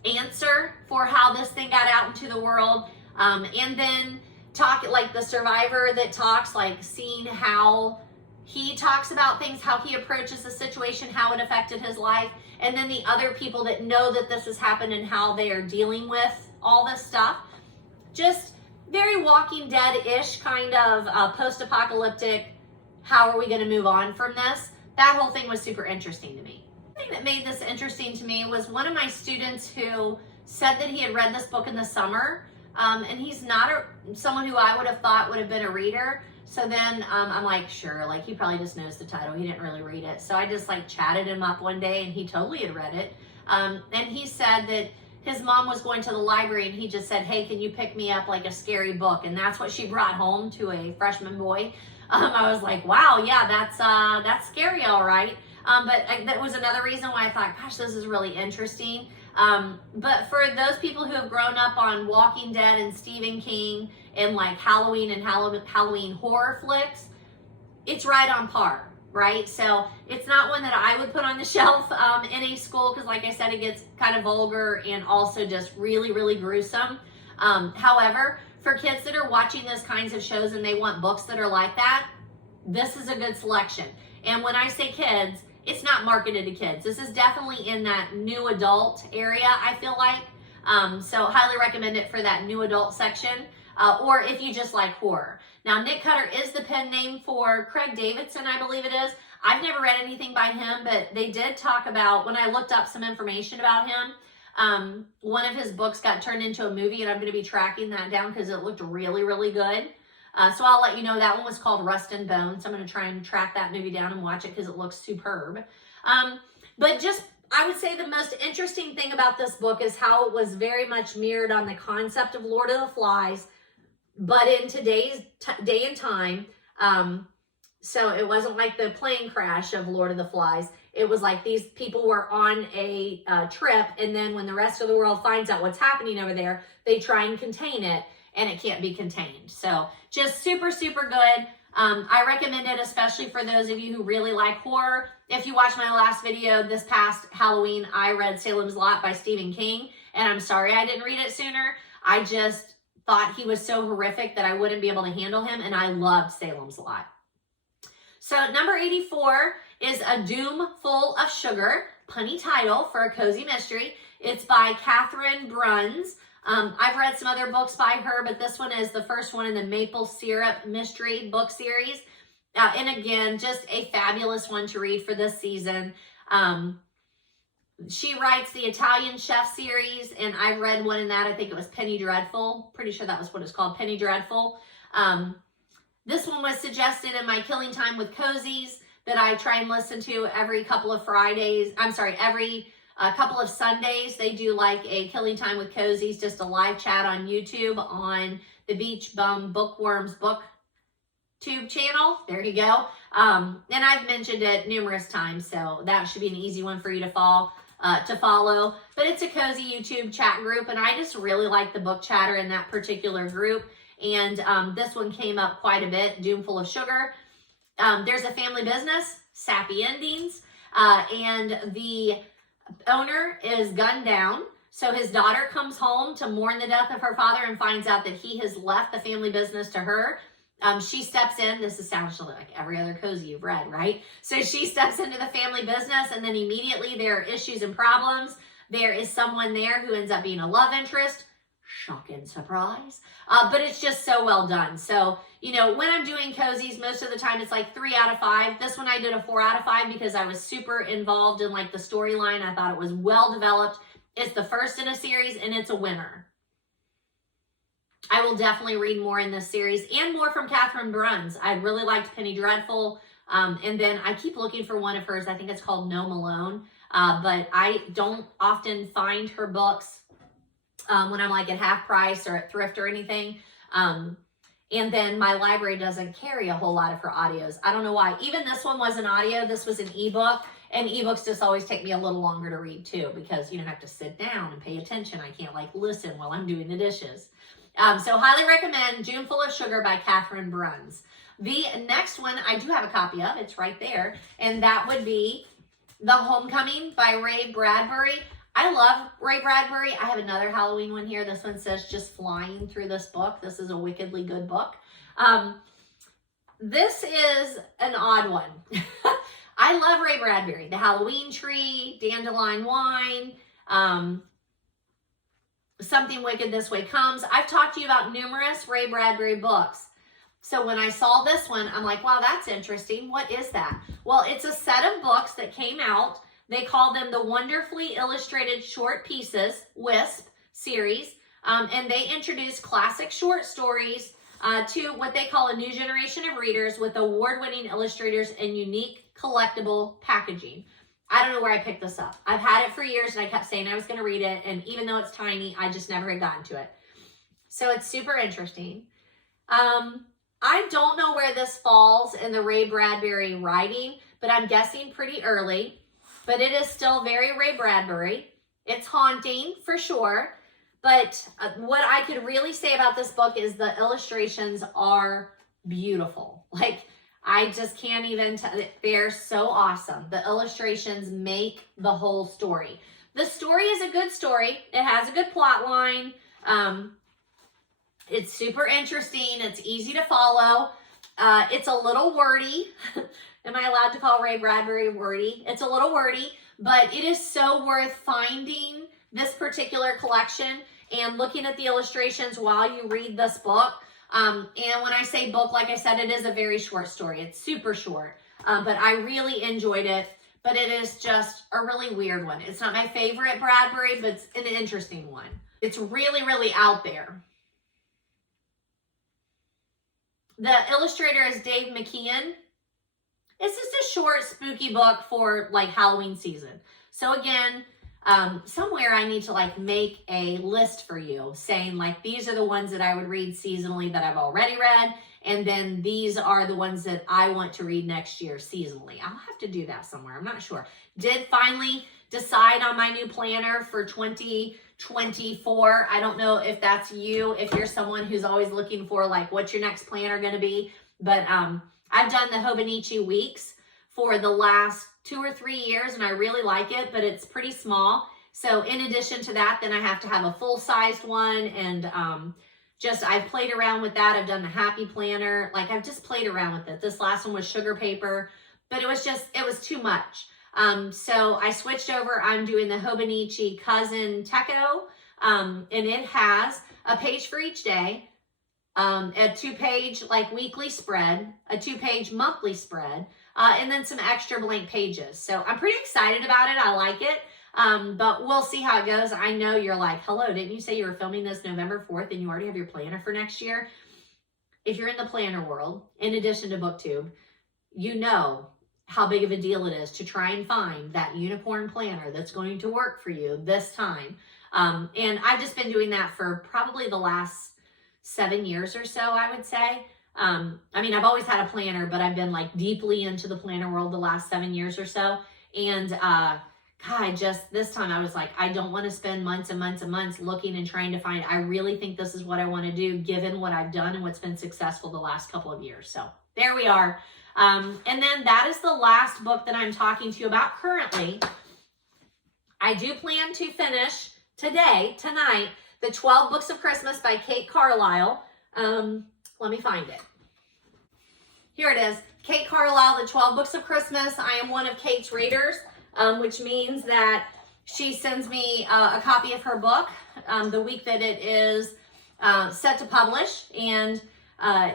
answer for how this thing got out into the world. And then talk, like the survivor that talks, like seeing how he talks about things, how he approaches the situation, how it affected his life. And then the other people that know that this has happened and how they are dealing with all this stuff. Just very Walking Dead-ish kind of post-apocalyptic, how are we going to move on from this? That whole thing was super interesting to me. The thing that made this interesting to me was one of my students who said that he had read this book in the summer, and he's not someone who I would have thought would have been a reader. So then I'm like, sure, like, he probably just knows the title. He didn't really read it. So I just like chatted him up one day and he totally had read it. And he said that his mom was going to the library and he just said, hey, can you pick me up like a scary book? And that's what she brought home to a freshman boy. I was like, wow, yeah, that's scary, all right. But that was another reason why I thought, gosh, this is really interesting. But for those people who have grown up on Walking Dead and Stephen King and like Halloween and Halloween horror flicks, it's right on par, right? So it's not one that I would put on the shelf in a school, because like I said, it gets kind of vulgar and also just really, really gruesome. However, for kids that are watching those kinds of shows and they want books that are like that, this is a good selection. And when I say kids, it's not marketed to kids. This is definitely in that new adult area, I feel like. So highly recommend it for that new adult section, or if you just like horror. Now, Nick Cutter is the pen name for Craig Davidson, I believe it is. I've never read anything by him, but they did talk about, when I looked up some information about him, one of his books got turned into a movie, and I'm going to be tracking that down because it looked really, really good. So I'll let you know. That one was called Rust and Bone. So I'm going to try and track that movie down and watch it because it looks superb. But just I would say the most interesting thing about this book is how it was very much mirrored on the concept of Lord of the Flies, but in today's day and time. So it wasn't like the plane crash of Lord of the Flies. It was like these people were on a trip, and then when the rest of the world finds out what's happening over there, they try and contain it, and it can't be contained. So just super, super good. I recommend it, especially for those of you who really like horror. If you watched my last video this past Halloween, I read Salem's Lot by Stephen King, and I'm sorry I didn't read it sooner. I just thought he was so horrific that I wouldn't be able to handle him, and I loved Salem's Lot. So number 84 is A Doomful of Sugar, punny title for a cozy mystery. It's by Catherine Bruns. I've read some other books by her, but this one is the first one in the Maple Syrup Mystery book series. And again, just a fabulous one to read for this season. She writes the Italian Chef series, and I read one in that. I think it was Penny Dreadful. Pretty sure that was what it's called, Penny Dreadful. This one was suggested in my Killing Time with Cozies that I try and listen to every couple of Fridays. I'm sorry, every couple of Sundays. They do like a Killing Time with Cozies, just a live chat on YouTube on the Beach Bum Bookworms BookTube channel. There you go. And I've mentioned it numerous times, so that should be an easy one for you to follow. But it's a cozy YouTube chat group, and I just really like the book chatter in that particular group. And this one came up quite a bit, Doomful of Sugar. There's a family business, sappy endings, and the owner is gunned down. So his daughter comes home to mourn the death of her father and finds out that he has left the family business to her. She steps in. This sounds like every other cozy you've read, right? So she steps into the family business, and then immediately there are issues and problems. There is someone there who ends up being a love interest. Shocking surprise. But it's just so well done. So, you know, when I'm doing cozies, most of the time it's like 3 out of 5. This one I did a 4 out of 5 because I was super involved in like the storyline. I thought it was well developed. It's the first in a series, and it's a winner. I will definitely read more in this series and more from Catherine Bruns. I really liked Penny Dreadful. And then I keep looking for one of hers. I think it's called No Malone. But I don't often find her books when I'm like at half price or at thrift or anything. And then my library doesn't carry a whole lot of her audios. I don't know why. Even this one was an audio. This was an ebook. And ebooks just always take me a little longer to read too, because you don't have to sit down and pay attention. I can't like listen while I'm doing the dishes. So highly recommend Doomful of Sugar by Catherine Bruns. The next one I do have a copy of. It's right there. And that would be The Homecoming by Ray Bradbury. I love Ray Bradbury. I have another Halloween one here. This one says Just Flying Through This Book. This is a wickedly good book. This is an odd one. I love Ray Bradbury. The Halloween Tree, Dandelion Wine, Something Wicked This Way Comes. I've talked to you about numerous Ray Bradbury books. So when I saw this one, I'm like, wow, that's interesting. What is that? Well, it's a set of books that came out. They call them the Wonderfully Illustrated Short Pieces, WISP series. And they introduce classic short stories to what they call a new generation of readers with award-winning illustrators and unique collectible packaging. I don't know where I picked this up. I've had it for years, and I kept saying I was going to read it. And even though it's tiny, I just never had gotten to it. So it's super interesting. I don't know where this falls in the Ray Bradbury writing, but I'm guessing pretty early. But it is still very Ray Bradbury. It's haunting for sure. But what I could really say about this book is the illustrations are beautiful. Like, I just can't even tell. They're so awesome. The illustrations make the whole story. The story is a good story. It has a good plot line. It's super interesting. It's easy to follow. It's a little wordy. Am I allowed to call Ray Bradbury wordy? It's a little wordy, but it is so worth finding this particular collection and looking at the illustrations while you read this book. And when I say book, like I said, it is a very short story. It's super short, but I really enjoyed it. But it is just a really weird one. It's not my favorite Bradbury, but it's an interesting one. It's really, really out there. The illustrator is Dave McKeon. It's just a short, spooky book for like Halloween season. So again, somewhere I need to like make a list for you saying like, these are the ones that I would read seasonally that I've already read. And then these are the ones that I want to read next year seasonally. I'll have to do that somewhere. I'm not sure. Did finally decide on my new planner for 2024. I don't know if that's you, if you're someone who's always looking for like, what's your next planner going to be? But I've done the Hobonichi weeks for the last 2 or 3 years, and I really like it, but it's pretty small. So in addition to that, then I have to have a full-sized one, and I've played around with that. I've done the Happy Planner. Like, I've just played around with it. This last one was sugar paper, but it was too much. So I switched over. I'm doing the Hobonichi Cousin Techo, and it has a page for each day, a 2-page like weekly spread, a 2-page monthly spread, and then some extra blank pages. So I'm pretty excited about it. I like it. But we'll see how it goes. I know you're like, hello, didn't you say you were filming this November 4th and you already have your planner for next year? If you're in the planner world, in addition to BookTube, you know how big of a deal it is to try and find that unicorn planner that's going to work for you this time. And I've just been doing that for probably the last 7 years or so, I would say. I mean, I've always had a planner, but I've been like deeply into the planner world the last 7 years or so. And God, just this time I was like, I don't want to spend months and months and months looking and trying to find, I really think this is what I want to do given what I've done and what's been successful the last couple of years. So there we are. And then that is the last book that I'm talking to you about currently. I do plan to finish tonight, the 12 Books of Christmas by Kate Carlisle. Let me find it. Here it is. Kate Carlisle, the 12 Books of Christmas. I am one of Kate's readers, which means that she sends me a copy of her book the week that it is set to publish. And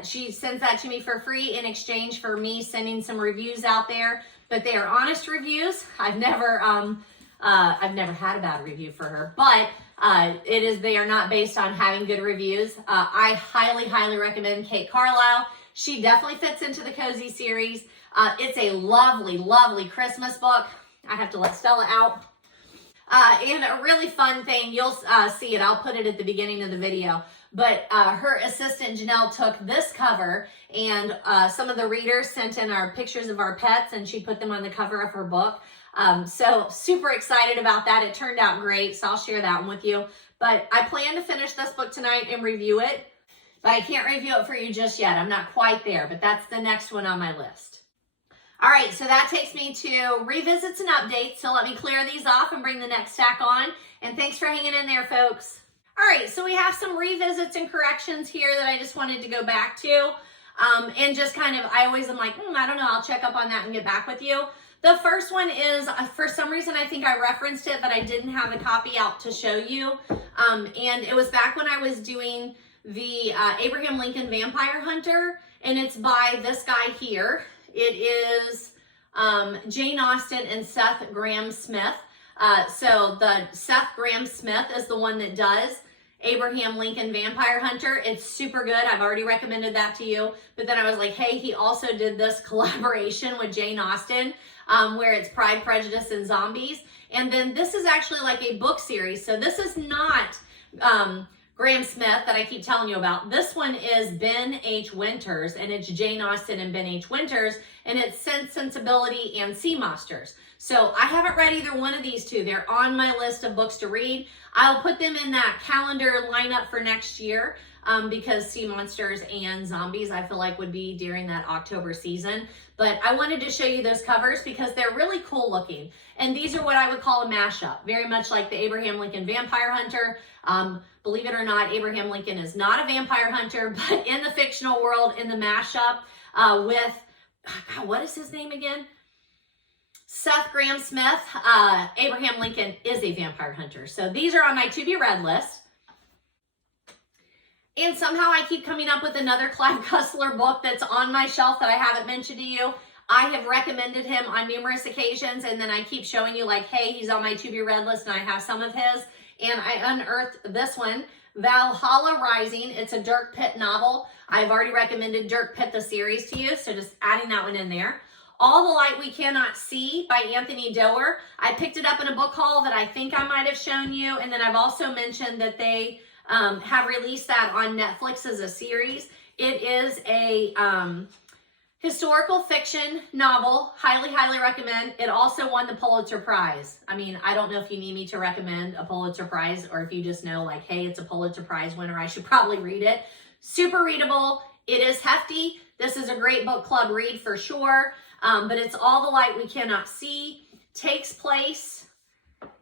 she sends that to me for free in exchange for me sending some reviews out there. But they are honest reviews. I've never had a bad review for her, but they are not based on having good reviews. I highly recommend Kate Carlisle. She definitely fits into the cozy series. It's a lovely Christmas book. I have to let Stella out. And a really fun thing, you'll see it. I'll put it at the beginning of the video. But her assistant Janelle took this cover, and some of the readers sent in our pictures of our pets, and she put them on the cover of her book. So super excited about that. It turned out great, so I'll share that one with you. But I plan to finish this book tonight and review it, but I can't review it for you just yet. I'm not quite there, but that's the next one on my list. All right, so that takes me to revisits and updates. So let me clear these off and bring the next stack on. And thanks for hanging in there, folks. All right, so we have some revisits and corrections here that I just wanted to go back to. And just kind of, I always am like, I don't know, I'll check up on that and get back with you. The first one is, for some reason, I think I referenced it, but I didn't have the copy out to show you. And it was back when I was doing the Abraham Lincoln Vampire Hunter, and it's by this guy here. It is Jane Austen and Seth Grahame-Smith. So the Seth Grahame-Smith is the one that does Abraham Lincoln Vampire Hunter. It's super good. I've already recommended that to you. But then I was like, hey, he also did this collaboration with Jane Austen, where it's Pride, Prejudice, and Zombies. And then this is actually like a book series. So this is not Grahame-Smith that I keep telling you about. This one is Ben H. Winters, and it's Jane Austen and Ben H. Winters, and it's Sensibility and Seamonsters. So I haven't read either one of these two. They're on my list of books to read. I'll put them in that calendar lineup for next year because Seamonsters and Zombies I feel like would be during that October season. But I wanted to show you those covers because they're really cool looking. And these are what I would call a mashup, very much like the Abraham Lincoln Vampire Hunter. Believe it or not, Abraham Lincoln is not a vampire hunter, but in the fictional world, in the mashup with, God, what is his name again? Seth Grahame-Smith, Abraham Lincoln is a vampire hunter. So these are on my to-be read list. And somehow I keep coming up with another Clive Cussler book that's on my shelf that I haven't mentioned to you. I have recommended him on numerous occasions, and then I keep showing you like, hey, he's on my to-be read list, and I have some of his. And I unearthed this one, Valhalla Rising. It's a Dirk Pitt novel. I've already recommended Dirk Pitt the series to you, so just adding that one in there. All the Light We Cannot See by Anthony Doerr. I picked it up in a book haul that I think I might have shown you, and then I've also mentioned that they have released that on Netflix as a series. It is a historical fiction novel. Highly, highly recommend. It also won the Pulitzer Prize. I mean, I don't know if you need me to recommend a Pulitzer Prize or if you just know like, hey, it's a Pulitzer Prize winner, I should probably read it. Super readable. It is hefty. This is a great book club read for sure. But it's All the Light We Cannot See. Takes place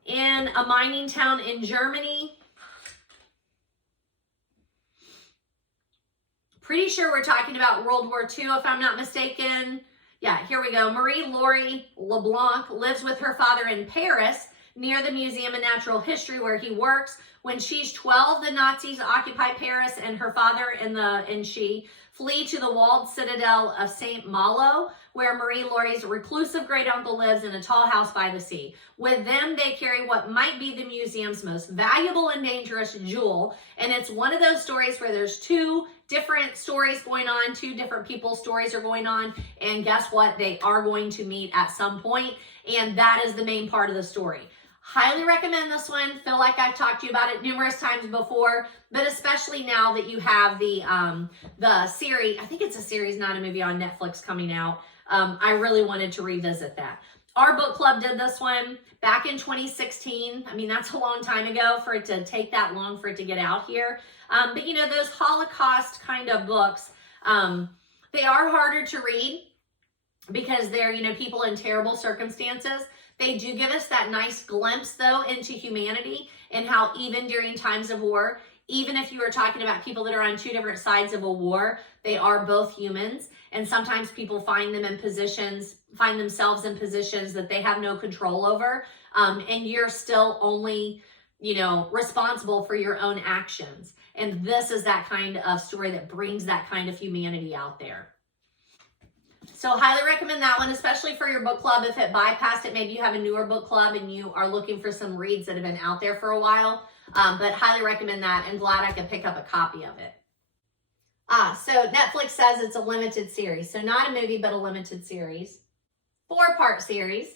in a mining town in Germany. Pretty sure we're talking about World War II, if I'm not mistaken. Yeah, here we go. Marie-Laure Leblanc lives with her father in Paris, near the Museum of Natural History where he works. When she's 12, the Nazis occupy Paris, and her father and she flee to the walled citadel of Saint Malo, where Marie-Laure's reclusive great uncle lives in a tall house by the sea. With them, they carry what might be the museum's most valuable and dangerous jewel. And it's one of those stories where there's two different stories going on, two different people's stories are going on. And guess what? They are going to meet at some point, and that is the main part of the story. Highly recommend this one. Feel like I've talked to you about it numerous times before, but especially now that you have the series. I think it's a series, not a movie, on Netflix coming out. I really wanted to revisit that. Our book club did this one back in 2016. I mean, that's a long time ago for it to take that long for it to get out here. But you know, those Holocaust kind of books, they are harder to read because they're, you know, people in terrible circumstances. They do give us that nice glimpse, though, into humanity and how even during times of war, even if you are talking about people that are on two different sides of a war, they are both humans. And sometimes people find themselves in positions that they have no control over. And you're still only, you know, responsible for your own actions. And this is that kind of story that brings that kind of humanity out there. So highly recommend that one, especially for your book club. If it bypassed it, maybe you have a newer book club and you are looking for some reads that have been out there for a while. But highly recommend that, and glad I could pick up a copy of it. So Netflix says it's a limited series. So not a movie, but a limited series. 4-part series.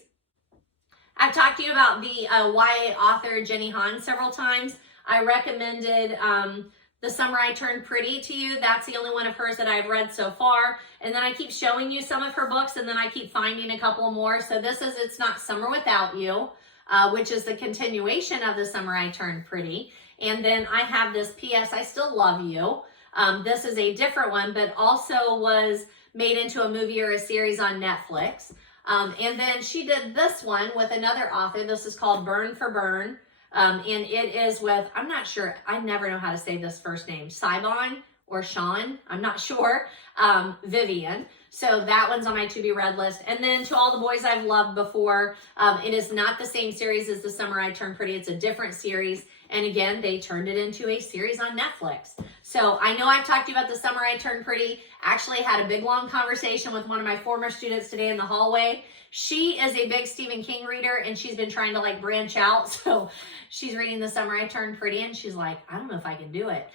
I've talked to you about the YA author Jenny Han several times. I recommended The Summer I Turned Pretty to you. That's the only one of hers that I've read so far. And then I keep showing you some of her books, and then I keep finding a couple more. So this is It's Not Summer Without You, which is the continuation of The Summer I Turned Pretty. And then I have this P.S. I Still Love You. This is a different one, but also was made into a movie or a series on Netflix. And then she did this one with another author. This is called Burn for Burn. And it is with, I'm not sure, I never know how to say this first name, Sibon or Sean, I'm not sure, Vivian. So that one's on my to be read list. And then To All the Boys I've Loved Before, it is not the same series as The Summer I Turned Pretty. It's a different series. And again, they turned it into a series on Netflix. So I know I've talked to you about The Summer I Turned Pretty. Actually had a big long conversation with one of my former students today in the hallway. She is a big Stephen King reader, and she's been trying to like branch out. So she's reading The Summer I Turned Pretty, and she's like, I don't know if I can do it.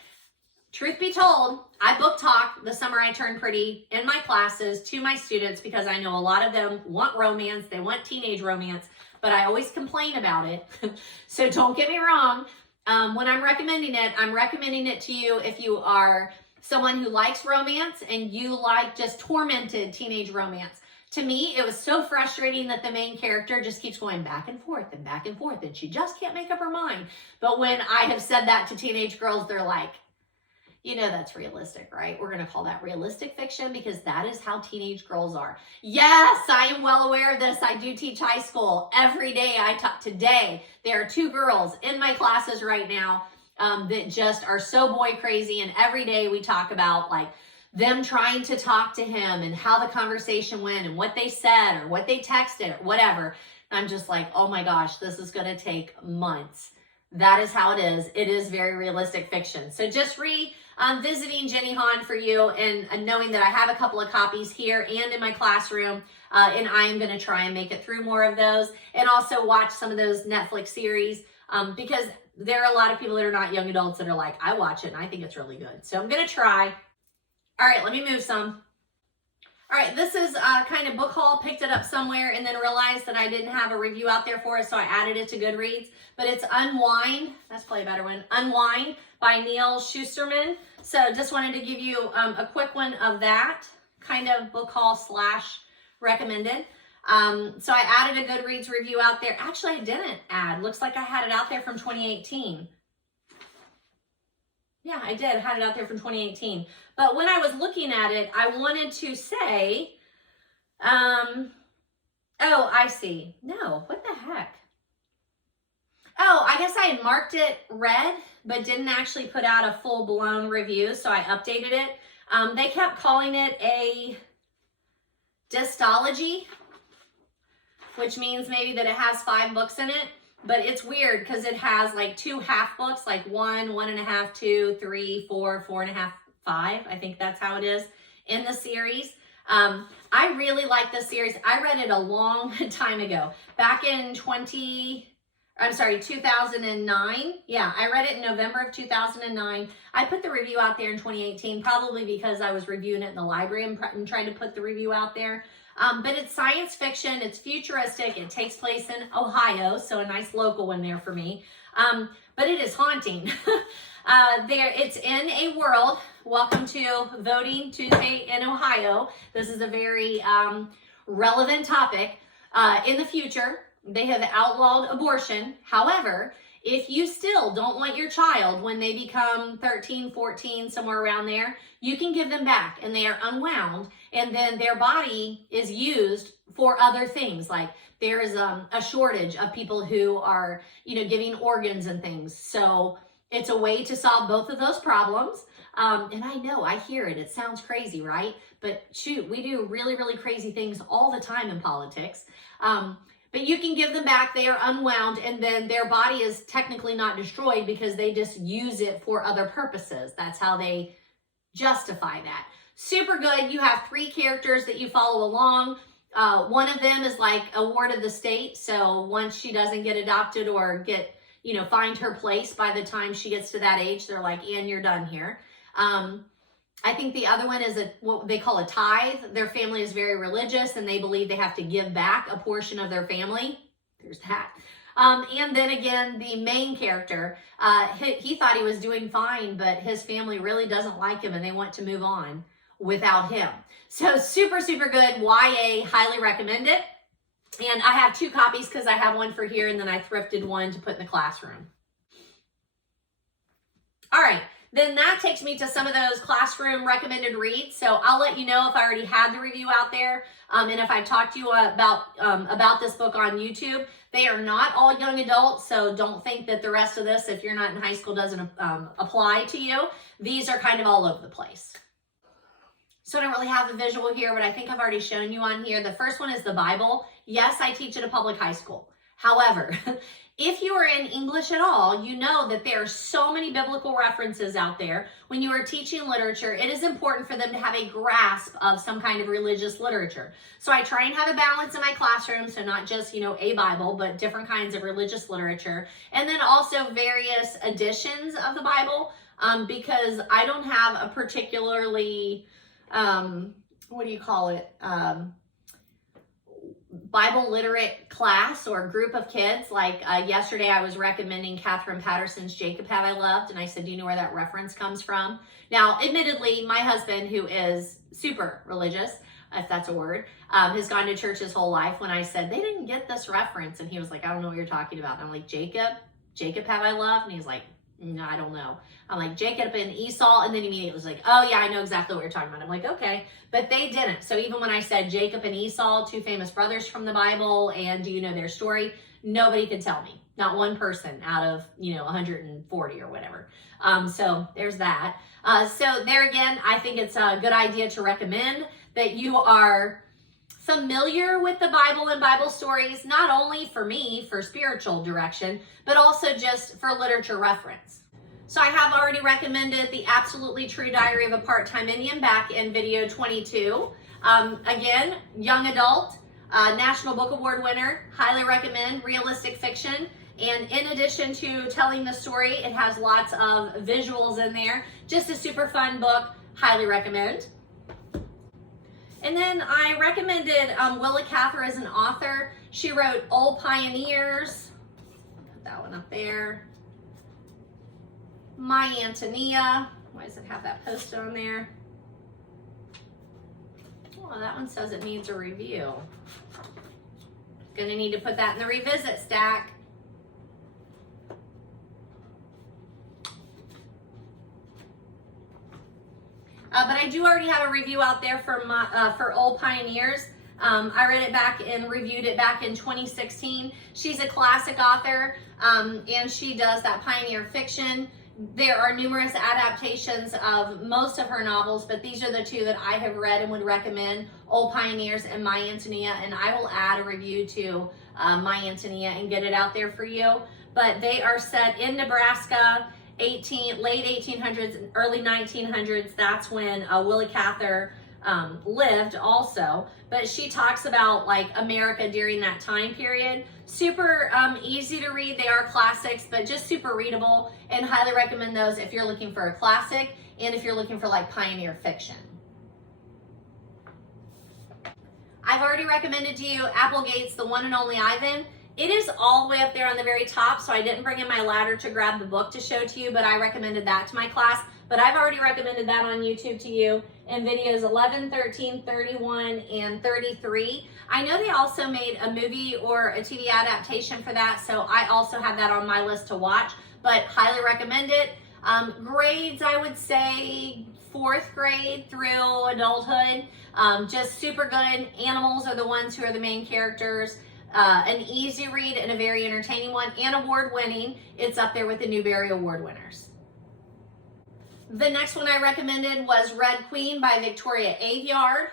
Truth be told, I book talk The Summer I Turned Pretty in my classes to my students because I know a lot of them want romance. They want teenage romance, but I always complain about it. So don't get me wrong. When I'm recommending it to you if you are someone who likes romance and you like just tormented teenage romance. To me, it was so frustrating that the main character just keeps going back and forth, and she just can't make up her mind. But when I have said that to teenage girls, they're like, you know, that's realistic, right? We're going to call that realistic fiction because that is how teenage girls are. Yes, I am well aware of this. I do teach high school. Every day I talk. Today, there are 2 girls in my classes right now that just are so boy crazy. And every day we talk about like them trying to talk to him and how the conversation went and what they said or what they texted or whatever. And I'm just like, oh my gosh, this is going to take months. That is how it is. It is very realistic fiction. So just visiting Jenny Han for you and knowing that I have a couple of copies here and in my classroom. And I am going to try and make it through more of those and also watch some of those Netflix series because there are a lot of people that are not young adults that are like, I watch it and I think it's really good. So I'm going to try. All right, let me move some. All right, this is kind of book haul. Picked it up somewhere and then realized that I didn't have a review out there for it, so I added it to Goodreads. But it's Unwind. That's probably a better one. Unwind by Neil Shusterman. So just wanted to give you a quick one of that kind of book haul slash recommended. So I added a Goodreads review out there. Actually, I didn't add. Looks like I had it out there from 2018. Yeah, I did. Had it out there from 2018. But when I was looking at it, I wanted to say, oh, I see. No, what the heck? Oh, I guess I had marked it red, but didn't actually put out a full-blown review, so I updated it. They kept calling it a dystology, which means maybe that it has 5 books in it. But it's weird because it has like 2 half books, like 1, 1.5, 2, 3, 4, 4.5, 5. I think that's how it is in the series. I really like this series. I read it a long time ago, back in 2009. Yeah, I read it in November of 2009. I put the review out there in 2018, probably because I was reviewing it in the library and trying to put the review out there. But it's science fiction, it's futuristic, it takes place in Ohio, so a nice local one there for me. But it is haunting. It's in a world. Welcome to Voting Tuesday in Ohio. This is a very relevant topic. In the future, they have outlawed abortion. However, if you still don't want your child when they become 13, 14, somewhere around there, you can give them back and they are unwound, and then their body is used for other things. Like there is a shortage of people who are, giving organs and things. So it's a way to solve both of those problems. And I know, I hear it. It sounds crazy, right? But shoot, we do really, really crazy things all the time in politics. But you can give them back, they are unwound, and then their body is technically not destroyed because they just use it for other purposes. That's how they justify that. Super good. You have 3 characters that you follow along. One of them is like a ward of the state. So once she doesn't get adopted or find her place by the time she gets to that age, they're like, Anne, you're done here. I think the other one is what they call a tithe. Their family is very religious and they believe they have to give back a portion of their family. There's that. And then again, the main character, he thought he was doing fine, but his family really doesn't like him and they want to move on without him. So super, super good. YA, highly recommend it. And I have 2 copies because I have one for here and then I thrifted one to put in the classroom. All right. Then that takes me to some of those classroom recommended reads. So I'll let you know if I already had the review out there, and if I talked to you about this book on YouTube. They are not all young adults, so don't think that the rest of this, if you're not in high school, doesn't apply to you. These are kind of all over the place. So I don't really have a visual here, but I think I've already shown you on here. The first one is the Bible. Yes, I teach at a public high school. However, if you are in English at all, you know that there are so many biblical references out there. When you are teaching literature, it is important for them to have a grasp of some kind of religious literature. So I try and have a balance in my classroom, so not just, a Bible, but different kinds of religious literature. And then also various editions of the Bible, because I don't have a particularly, Bible literate class or group of kids. Like yesterday I was recommending Catherine Patterson's Jacob Have I Loved, and I said, do you know where that reference comes from? Now, admittedly, my husband, who is super religious, if that's a word, has gone to church his whole life. When I said, they didn't get this reference, and he was like, I don't know what you're talking about. And I'm like, Jacob Have I Loved? And he's like, no, I don't know. I'm like, Jacob and Esau, and then immediately was like, oh yeah, I know exactly what you're talking about. I'm like, okay, but they didn't. So even when I said Jacob and Esau, 2 famous brothers from the Bible, and do you know their story? Nobody could tell me. Not one person out of, 140 or whatever. So there's that. So there again, I think it's a good idea to recommend that you are familiar with the Bible and Bible stories, not only for me, for spiritual direction, but also just for literature reference. So I have already recommended The Absolutely True Diary of a Part-Time Indian back in video 22. Again, young adult, National Book Award winner, highly recommend, realistic fiction. And in addition to telling the story, it has lots of visuals in there. Just a super fun book, highly recommend. And then I recommended Willa Cather as an author. She wrote Old Pioneers. Put that one up there. My Antonia. Why does it have that posted on there? Oh, that one says it needs a review. Gonna need to put that in the revisit stack. But I do already have a review out there for Old Pioneers. I read it back and reviewed it back in 2016. She's a classic author, and she does that pioneer fiction. There are numerous adaptations of most of her novels, but these are the two that I have read and would recommend, Old Pioneers and My Antonia, and I will add a review to My Antonia and get it out there for you. But they are set in Nebraska, late 1800s, early 1900s. That's when Willa Cather lived also, but she talks about like America during that time period. Super easy to read. They are classics, but just super readable, and highly recommend those if you're looking for a classic and if you're looking for like pioneer fiction. I've already recommended to you Applegate's The One and Only Ivan. It is all the way up there on the very top, so I didn't bring in my ladder to grab the book to show to you, but I recommended that to my class. But I've already recommended that on YouTube to you in videos 11, 13, 31, and 33. I know they also made a movie or a TV adaptation for that, so I also have that on my list to watch, but highly recommend it. Grades, I would say 4th grade through adulthood. Just super good. Animals are the ones who are the main characters. An easy read and a very entertaining one, and award-winning. It's up there with the Newbery Award winners. The next one I recommended was Red Queen by Victoria Aveyard.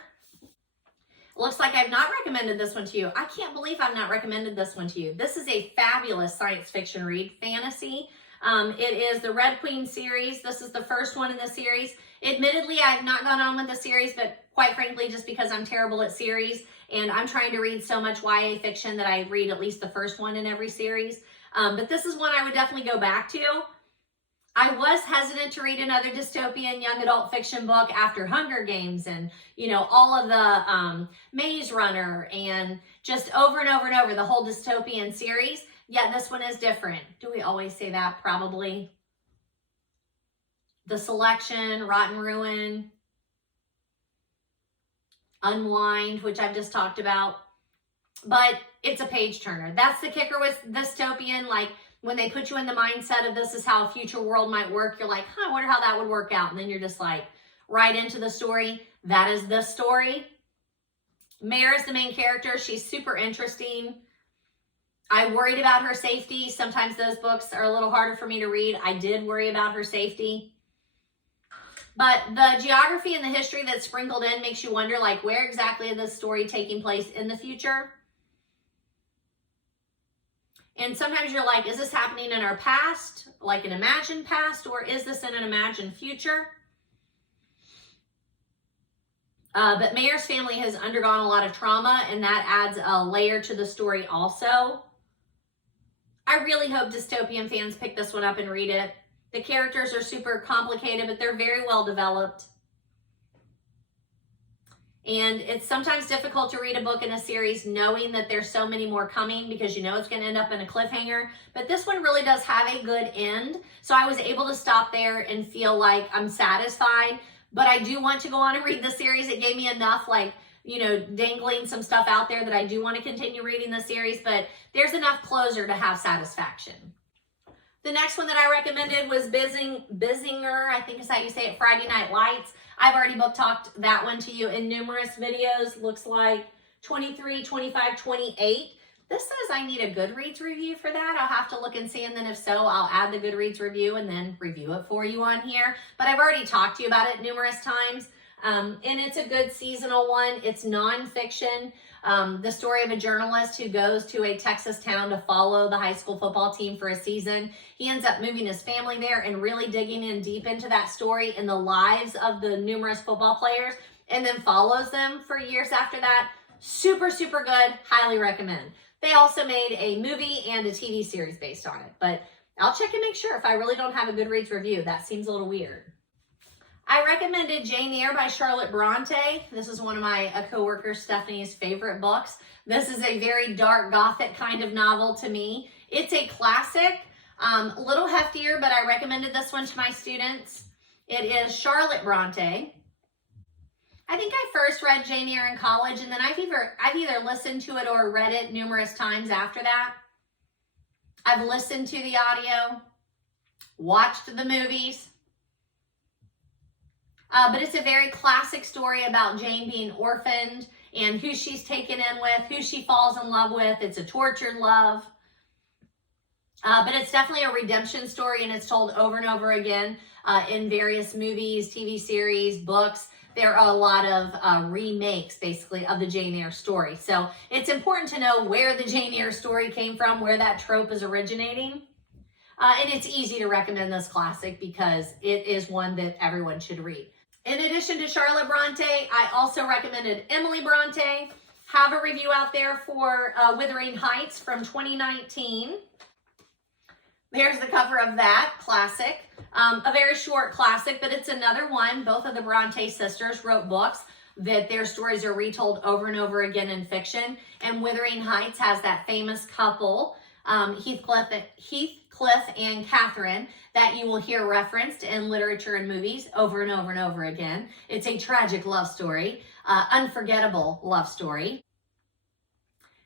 Looks like I've not recommended this one to you. I can't believe I've not recommended this one to you. This is a fabulous science fiction read, fantasy. It is the Red Queen series. This is the first one in the series. Admittedly, I've not gone on with the series, but quite frankly, just because I'm terrible at series and I'm trying to read so much YA fiction that I read at least the first one in every series. But this is one I would definitely go back to. I was hesitant to read another dystopian young adult fiction book after Hunger Games and, you know, all of the Maze Runner and just over and over and over the whole dystopian series. Yet this one is different. Do we always say that? Probably. The Selection, Rotten Ruin, Unwind, which I've just talked about. But it's a page turner. That's the kicker with dystopian. Like, when they put you in the mindset of this is how a future world might work, you're like, I wonder how that would work out. And then you're just like, right into the story. That is the story. Mare is the main character. She's super interesting. I worried about her safety. Sometimes those books are a little harder for me to read. I did worry about her safety. But the geography and the history that's sprinkled in makes you wonder, like, where exactly is this story taking place in the future? And sometimes you're like, is this happening in our past, like an imagined past, or is this in an imagined future? But Mare's family has undergone a lot of trauma, and that adds a layer to the story also. I really hope dystopian fans pick this one up and read it. The characters are super complicated, but they're very well developed. And it's sometimes difficult to read a book in a series knowing that there's so many more coming because you know it's going to end up in a cliffhanger. But this one really does have a good end. So I was able to stop there and feel like I'm satisfied. But I do want to go on and read the series. It gave me enough, like, you know, dangling some stuff out there that I do want to continue reading the series. But there's enough closure to have satisfaction. The next one that I recommended was Bissinger, I think is how you say it, Friday Night Lights. I've already book talked that one to you in numerous videos. Looks like 23, 25, 28. This says I need a Goodreads review for that. I'll have to look and see, and then if so, I'll add the Goodreads review and then review it for you on here. But I've already talked to you about it numerous times. And it's a good seasonal one. It's nonfiction. The story of a journalist who goes to a Texas town to follow the high school football team for a season. He ends up moving his family there and really digging in deep into that story and the lives of the numerous football players, and then follows them for years after that. Super, super good. Highly recommend. They also made a movie and a TV series based on it, but I'll check and make sure if I really don't have a Goodreads review. That seems a little weird. I recommended Jane Eyre by Charlotte Bronte. This is one of my coworker Stephanie's favorite books. This is a very dark gothic kind of novel to me. It's a classic, a little heftier, but I recommended this one to my students. It is Charlotte Bronte. I think I first read Jane Eyre in college, and then I've either listened to it or read it numerous times after that. I've listened to the audio, watched the movies. But it's a very classic story about Jane being orphaned and who she's taken in with, who she falls in love with. It's a tortured love. But it's definitely a redemption story, and it's told over and over again in various movies, TV series, books. There are a lot of remakes, basically, of the Jane Eyre story. So it's important to know where the Jane Eyre story came from, where that trope is originating. And it's easy to recommend this classic because it is one that everyone should read. In addition to Charlotte Bronte, I also recommended Emily Bronte. Have a review out there for Wuthering Heights from 2019. There's the cover of that classic. A very short classic, but it's another one. Both of the Bronte sisters wrote books that their stories are retold over and over again in fiction. And Wuthering Heights has that famous couple, Heathcliff and Catherine, that you will hear referenced in literature and movies over and over and over again. It's a tragic love story, unforgettable love story.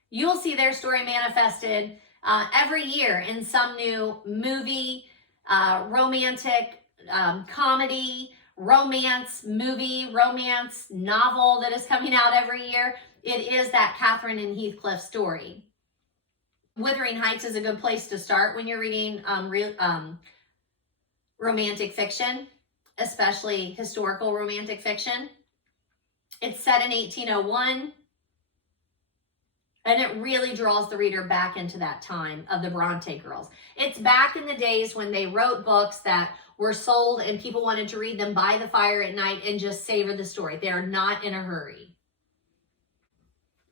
You will see their story manifested every year in some new movie, romantic, comedy, romance movie, romance novel that is coming out every year. It is that Catherine and Heathcliff story. Wuthering Heights is a good place to start when you're reading romantic fiction, especially historical romantic fiction. It's set in 1801, and it really draws the reader back into that time of the Bronte girls. It's back in the days when they wrote books that were sold and people wanted to read them by the fire at night and just savor the story. They're not in a hurry.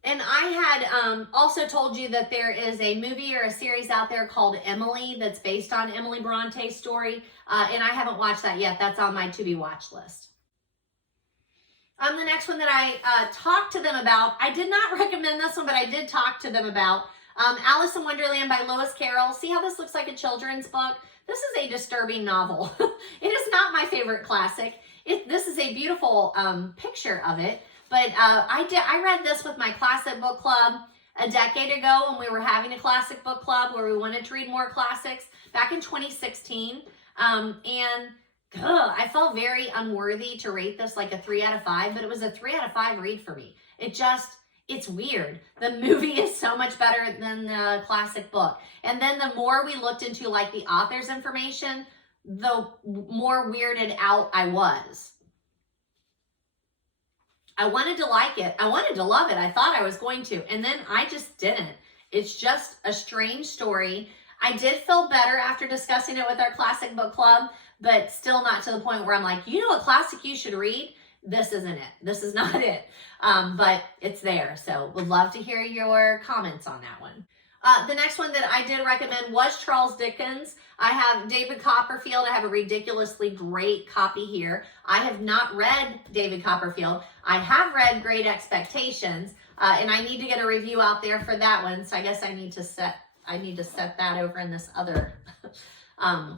And I had also told you that there is a movie or a series out there called Emily that's based on Emily Bronte's story, and I haven't watched that yet. That's on my to-be-watch list. The next one that I talked to them about, I did not recommend this one, but I did talk to them about Alice in Wonderland by Lewis Carroll. See how this looks like a children's book? This is a disturbing novel. It is not my favorite classic. This is a beautiful picture of it. But I read this with my classic book club a decade ago when we were having a classic book club where we wanted to read more classics back in 2016. I felt very unworthy to rate this like a 3 out of 5, but it was a 3 out of 5 read for me. It's weird. The movie is so much better than the classic book. And then the more we looked into like the author's information, the more weirded out I was. I wanted to like it. I wanted to love it. I thought I was going to, and then I just didn't. It's just a strange story. I did feel better after discussing it with our classic book club, but still not to the point where I'm like, you know, a classic you should read? This isn't it. This is not it. But it's there. So would love to hear your comments on that one. The next one that I did recommend was Charles Dickens. I have David Copperfield. I have a ridiculously great copy here. I have not read David Copperfield. I have read Great Expectations, and I need to get a review out there for that one. So I guess I need to set that over in this other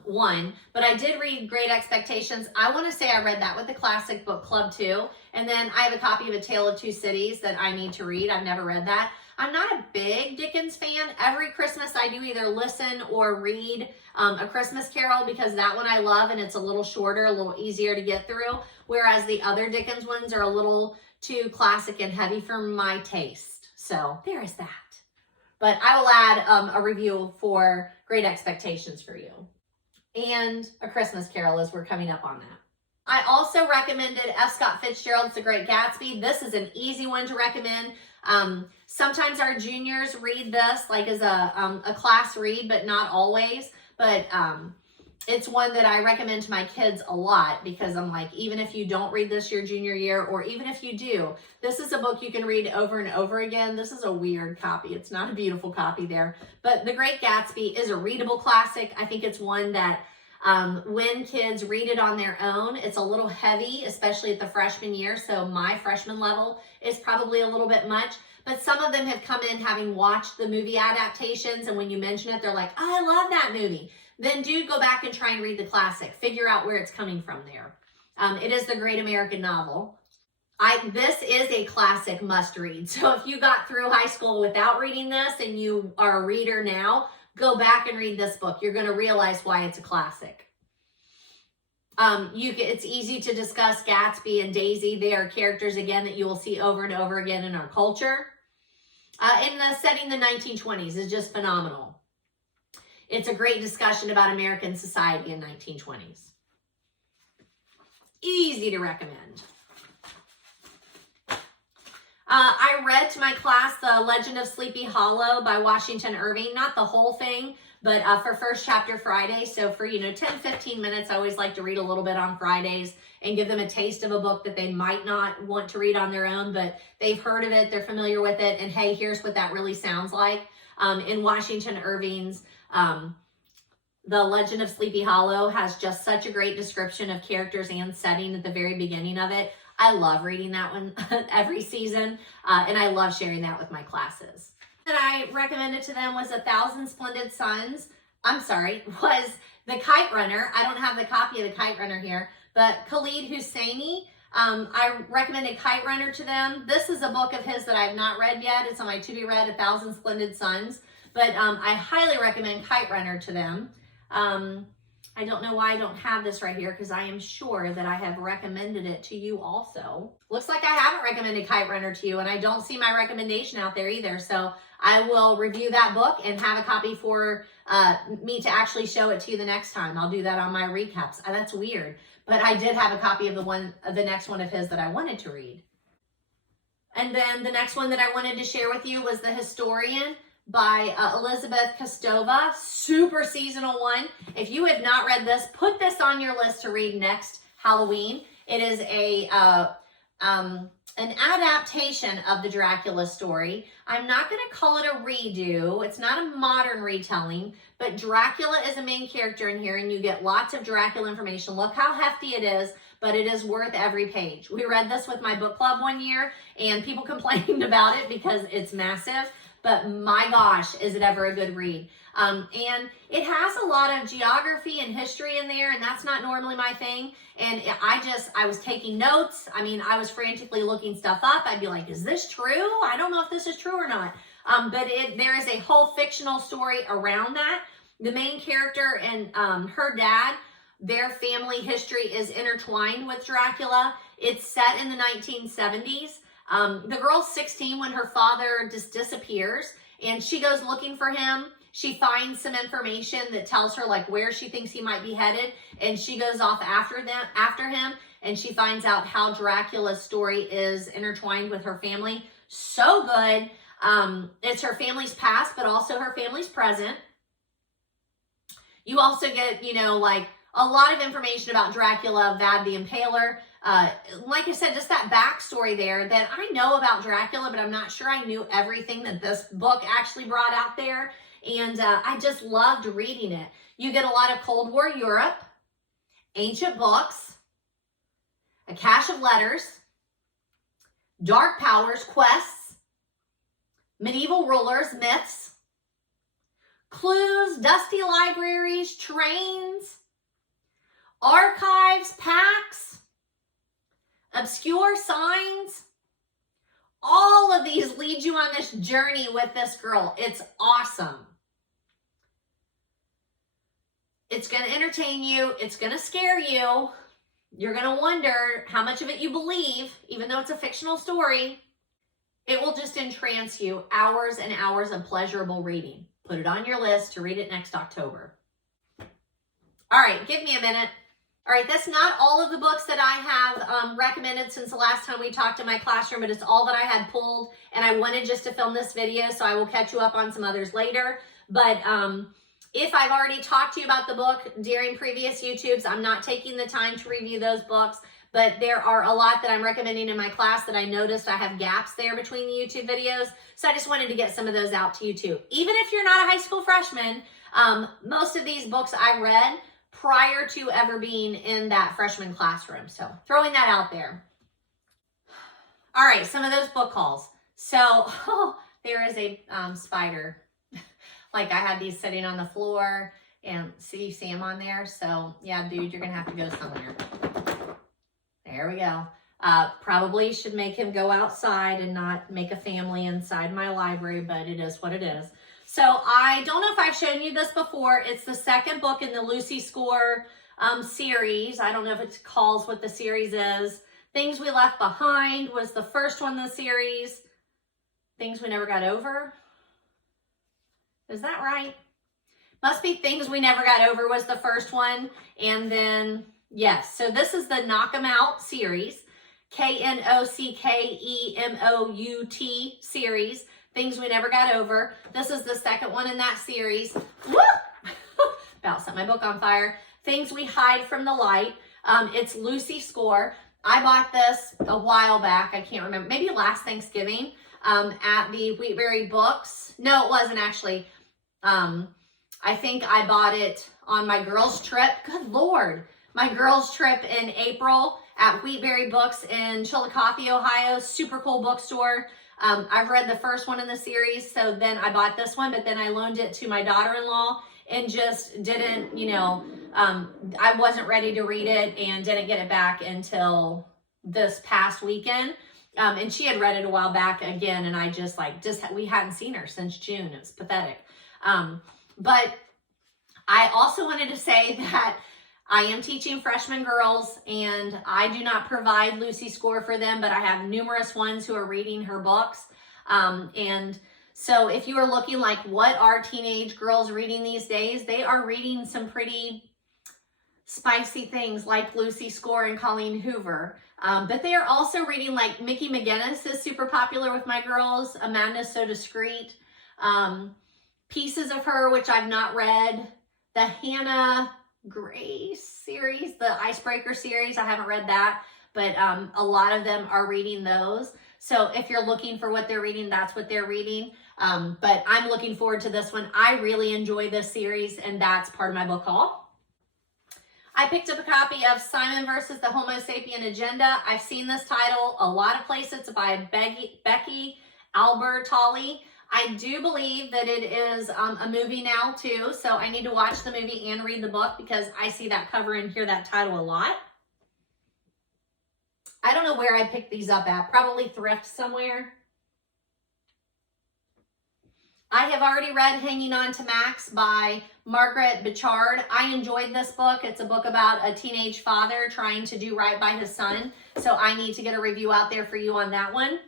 one. But I did read Great Expectations. I want to say I read that with the classic book club too. And then I have a copy of A Tale of Two Cities that I need to read. I've never read that. I'm not a big Dickens fan. Every Christmas I do either listen or read A Christmas Carol because that one I love and it's a little shorter, a little easier to get through. Whereas the other Dickens ones are a little too classic and heavy for my taste. So there is that. But I will add a review for Great Expectations for you. And A Christmas Carol as we're coming up on that. I also recommended F. Scott Fitzgerald's The Great Gatsby. This is an easy one to recommend. Sometimes our juniors read this like as a class read, but not always. But it's one that I recommend to my kids a lot because I'm like, even if you don't read this your junior year, or even if you do, this is a book you can read over and over again. This is a weird copy. It's not a beautiful copy there. But The Great Gatsby is a readable classic. I think it's one that When kids read it on their own, it's a little heavy, especially at the freshman year. So my freshman level is probably a little bit much, but some of them have come in having watched the movie adaptations. And when you mention it, they're like, oh, I love that movie. Then do go back and try and read the classic. Figure out where it's coming from there. It is the great American novel. This is a classic must read. So if you got through high school without reading this and you are a reader now, go back and read this book. You're going to realize why it's a classic. It's easy to discuss Gatsby and Daisy. They are characters, again, that you will see over and over again in our culture. In the setting, the 1920s is just phenomenal. It's a great discussion about American society in 1920s. Easy to recommend. I read to my class The Legend of Sleepy Hollow by Washington Irving. Not the whole thing, but for First Chapter Friday. So for, 10-15 minutes, I always like to read a little bit on Fridays and give them a taste of a book that they might not want to read on their own, but they've heard of it, they're familiar with it, and hey, here's what that really sounds like. In Washington Irving's The Legend of Sleepy Hollow has just such a great description of characters and setting at the very beginning of it. I love reading that one every season, and I love sharing that with my classes. That I recommended to them was 1,000 Splendid Suns. Was The Kite Runner. I don't have the copy of The Kite Runner here, but Khalid Hosseini. I recommended Kite Runner to them. This is a book of his that I've not read yet. It's on my to-be-read 1,000 Splendid Suns, but I highly recommend Kite Runner to them. I don't know why I don't have this right here because I am sure that I have recommended it to you also. Looks like I haven't recommended Kite Runner to you, and I don't see my recommendation out there either. So I will review that book and have a copy for me to actually show it to you the next time. I'll do that on my recaps. That's weird, but I did have a copy of the next one of his that I wanted to read. And then the next one that I wanted to share with you was The Historian by Elizabeth Kostova. Super seasonal one. If you have not read this, put this on your list to read next Halloween. It is an adaptation of the Dracula story. I'm not going to call it a redo. It's not a modern retelling, but Dracula is a main character in here, and you get lots of Dracula information. Look how hefty it is, but it is worth every page. We read this with my book club one year, and people complained about it because it's massive. But my gosh, is it ever a good read. And it has a lot of geography and history in there, and that's not normally my thing. And I was taking notes. I was frantically looking stuff up. I'd be like, is this true? I don't know if this is true or not. But there is a whole fictional story around that. The main character and her dad, their family history is intertwined with Dracula. It's set in the 1970s. The girl's 16 when her father just disappears, and she goes looking for him. She finds some information that tells her like where she thinks he might be headed, and she goes off after him, and she finds out how Dracula's story is intertwined with her family. So good. It's her family's past, but also her family's present. You also get, like a lot of information about Dracula, Vlad the Impaler. Like I said, just that backstory there that I know about Dracula, but I'm not sure I knew everything that this book actually brought out there. And I just loved reading it. You get a lot of Cold War Europe, ancient books, a cache of letters, dark powers, quests, medieval rulers, myths, clues, dusty libraries, trains, archives, packs, obscure signs. All of these lead you on this journey with this girl. It's awesome. It's going to entertain you. It's going to scare you. You're going to wonder how much of it you believe, even though it's a fictional story. It will just entrance you. Hours and hours of pleasurable reading. Put it on your list to read it next October. All right, give me a minute. All right, that's not all of the books that I have recommended since the last time we talked in my classroom, but it's all that I had pulled, and I wanted just to film this video, so I will catch you up on some others later. But if I've already talked to you about the book during previous YouTubes, I'm not taking the time to review those books, but there are a lot that I'm recommending in my class that I noticed I have gaps there between the YouTube videos, so I just wanted to get some of those out to you too. Even if you're not a high school freshman, most of these books I read prior to ever being in that freshman classroom. So throwing that out there. All right, some of those book hauls. So there is a spider. Like I had these sitting on the floor and you see them on there. So yeah, dude, you're gonna have to go somewhere. There we go. Probably should make him go outside and not make a family inside my library, but it is what it is. So I don't know if I've shown you this before. It's the second book in the Lucy Score series. I don't know if it calls what the series is. Things We Left Behind was the first one in the series. Things We Never Got Over. Is that right? Must be Things We Never Got Over was the first one. And then, yes, so this is the Knock 'Em Out series. Knockkemout series. Things We Never Got Over. This is the second one in that series. Woo! About set my book on fire. Things We Hide from the Light. It's Lucy Score. I bought this a while back. I can't remember. Maybe last Thanksgiving at the Wheatberry Books. No, it wasn't actually. I think I bought it on my girls' trip. Good Lord. My girls' trip in April at Wheatberry Books in Chillicothe, Ohio. Super cool bookstore. I've read the first one in the series, so then I bought this one, but then I loaned it to my daughter-in-law and just didn't, I wasn't ready to read it and didn't get it back until this past weekend. And she had read it a while back again, and I we hadn't seen her since June. It was pathetic. But I also wanted to say that I am teaching freshman girls, and I do not provide Lucy Score for them, but I have numerous ones who are reading her books. And so if you are looking like, what are teenage girls reading these days? They are reading some pretty spicy things like Lucy Score and Colleen Hoover. But they are also reading, like, Mickey McGinnis is super popular with my girls. Amanda's So Discreet. Pieces of Her, which I've not read. The Hannah Gray series, the Icebreaker series, I haven't read that, but a lot of them are reading those. So if you're looking for what they're reading, that's what they're reading. But I'm looking forward to this one. I really enjoy this series, and that's part of my book haul. I picked up a copy of Simon versus the Homo Sapien Agenda. I've seen this title a lot of places. It's by Becky Albertalli. I do believe that it is a movie now too, so I need to watch the movie and read the book because I see that cover and hear that title a lot. I don't know where I picked these up at, probably thrift somewhere. I have already read Hanging On to Max by Margaret Bichard. I enjoyed this book. It's a book about a teenage father trying to do right by his son, so I need to get a review out there for you on that one.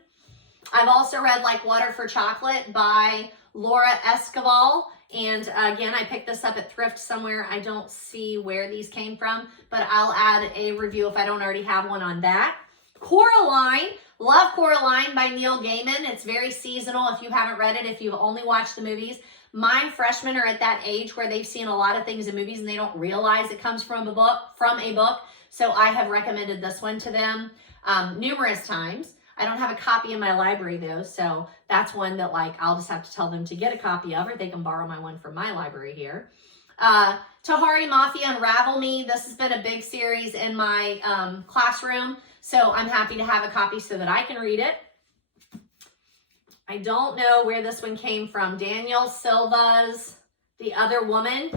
I've also read Like Water for Chocolate by Laura Escobar. And again, I picked this up at thrift somewhere. I don't see where these came from, but I'll add a review if I don't already have one on that. Coraline. Love Coraline by Neil Gaiman. It's very seasonal if you haven't read it, if you've only watched the movies. My freshmen are at that age where they've seen a lot of things in movies and they don't realize it comes from a book. So I have recommended this one to them numerous times. I don't have a copy in my library though, so that's one that, like, I'll just have to tell them to get a copy of, or they can borrow my one from my library here. Tahari Mafia Unravel Me. This has been a big series in my classroom, so I'm happy to have a copy so that I can read it. I don't know where this one came from. Daniel Silva's The Other Woman.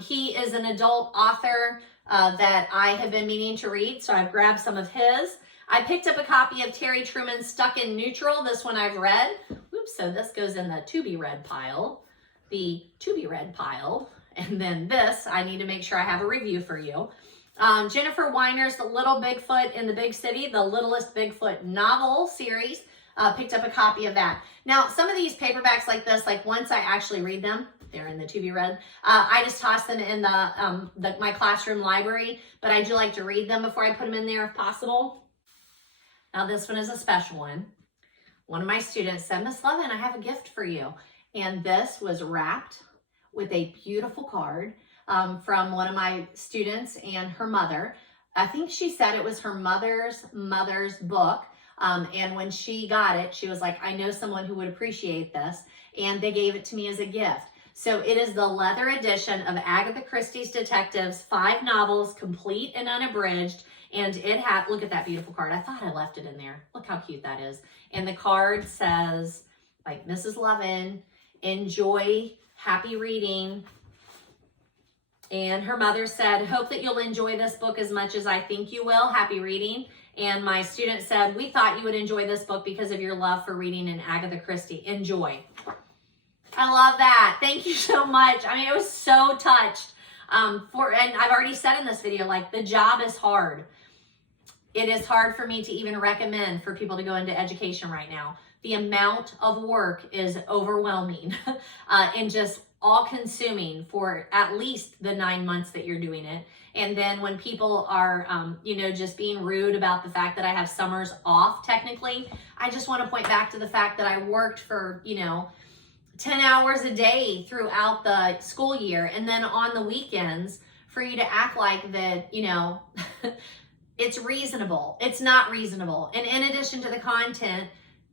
He is an adult author that I have been meaning to read, so I've grabbed some of his. I picked up a copy of Terry Truman's Stuck in Neutral. This one I've read. Oops, so this goes in the to be read pile. The to be read pile. And then this, I need to make sure I have a review for you. Jennifer Weiner's The Little Bigfoot in the Big City, the Littlest Bigfoot novel series. Picked up a copy of that. Now, some of these paperbacks like this, like once I actually read them, they're in the to be read. I just toss them in my classroom library, but I do like to read them before I put them in there if possible. Now this one is a special one. One of my students said, Miss Lovin, I have a gift for you. And this was wrapped with a beautiful card from one of my students and her mother. I think she said it was her mother's book. And when she got it, she was like, I know someone who would appreciate this. And they gave it to me as a gift. So it is the leather edition of Agatha Christie's Detectives, 5 novels, complete and unabridged. And it had, look at that beautiful card. I thought I left it in there. Look how cute that is. And the card says, like, Mrs. Lovin, enjoy, happy reading. And her mother said, hope that you'll enjoy this book as much as I think you will. Happy reading. And my student said, we thought you would enjoy this book because of your love for reading in Agatha Christie. Enjoy. I love that. Thank you so much. I mean, I was so touched. And I've already said in this video, like, the job is hard. It is hard for me to even recommend for people to go into education right now. The amount of work is overwhelming and just all-consuming for at least the 9 months that you're doing it. And then when people are, just being rude about the fact that I have summers off, technically, I just want to point back to the fact that I worked for, 10 hours a day throughout the school year. And then on the weekends, for you to act like that, it's reasonable. It's not reasonable. And in addition to the content,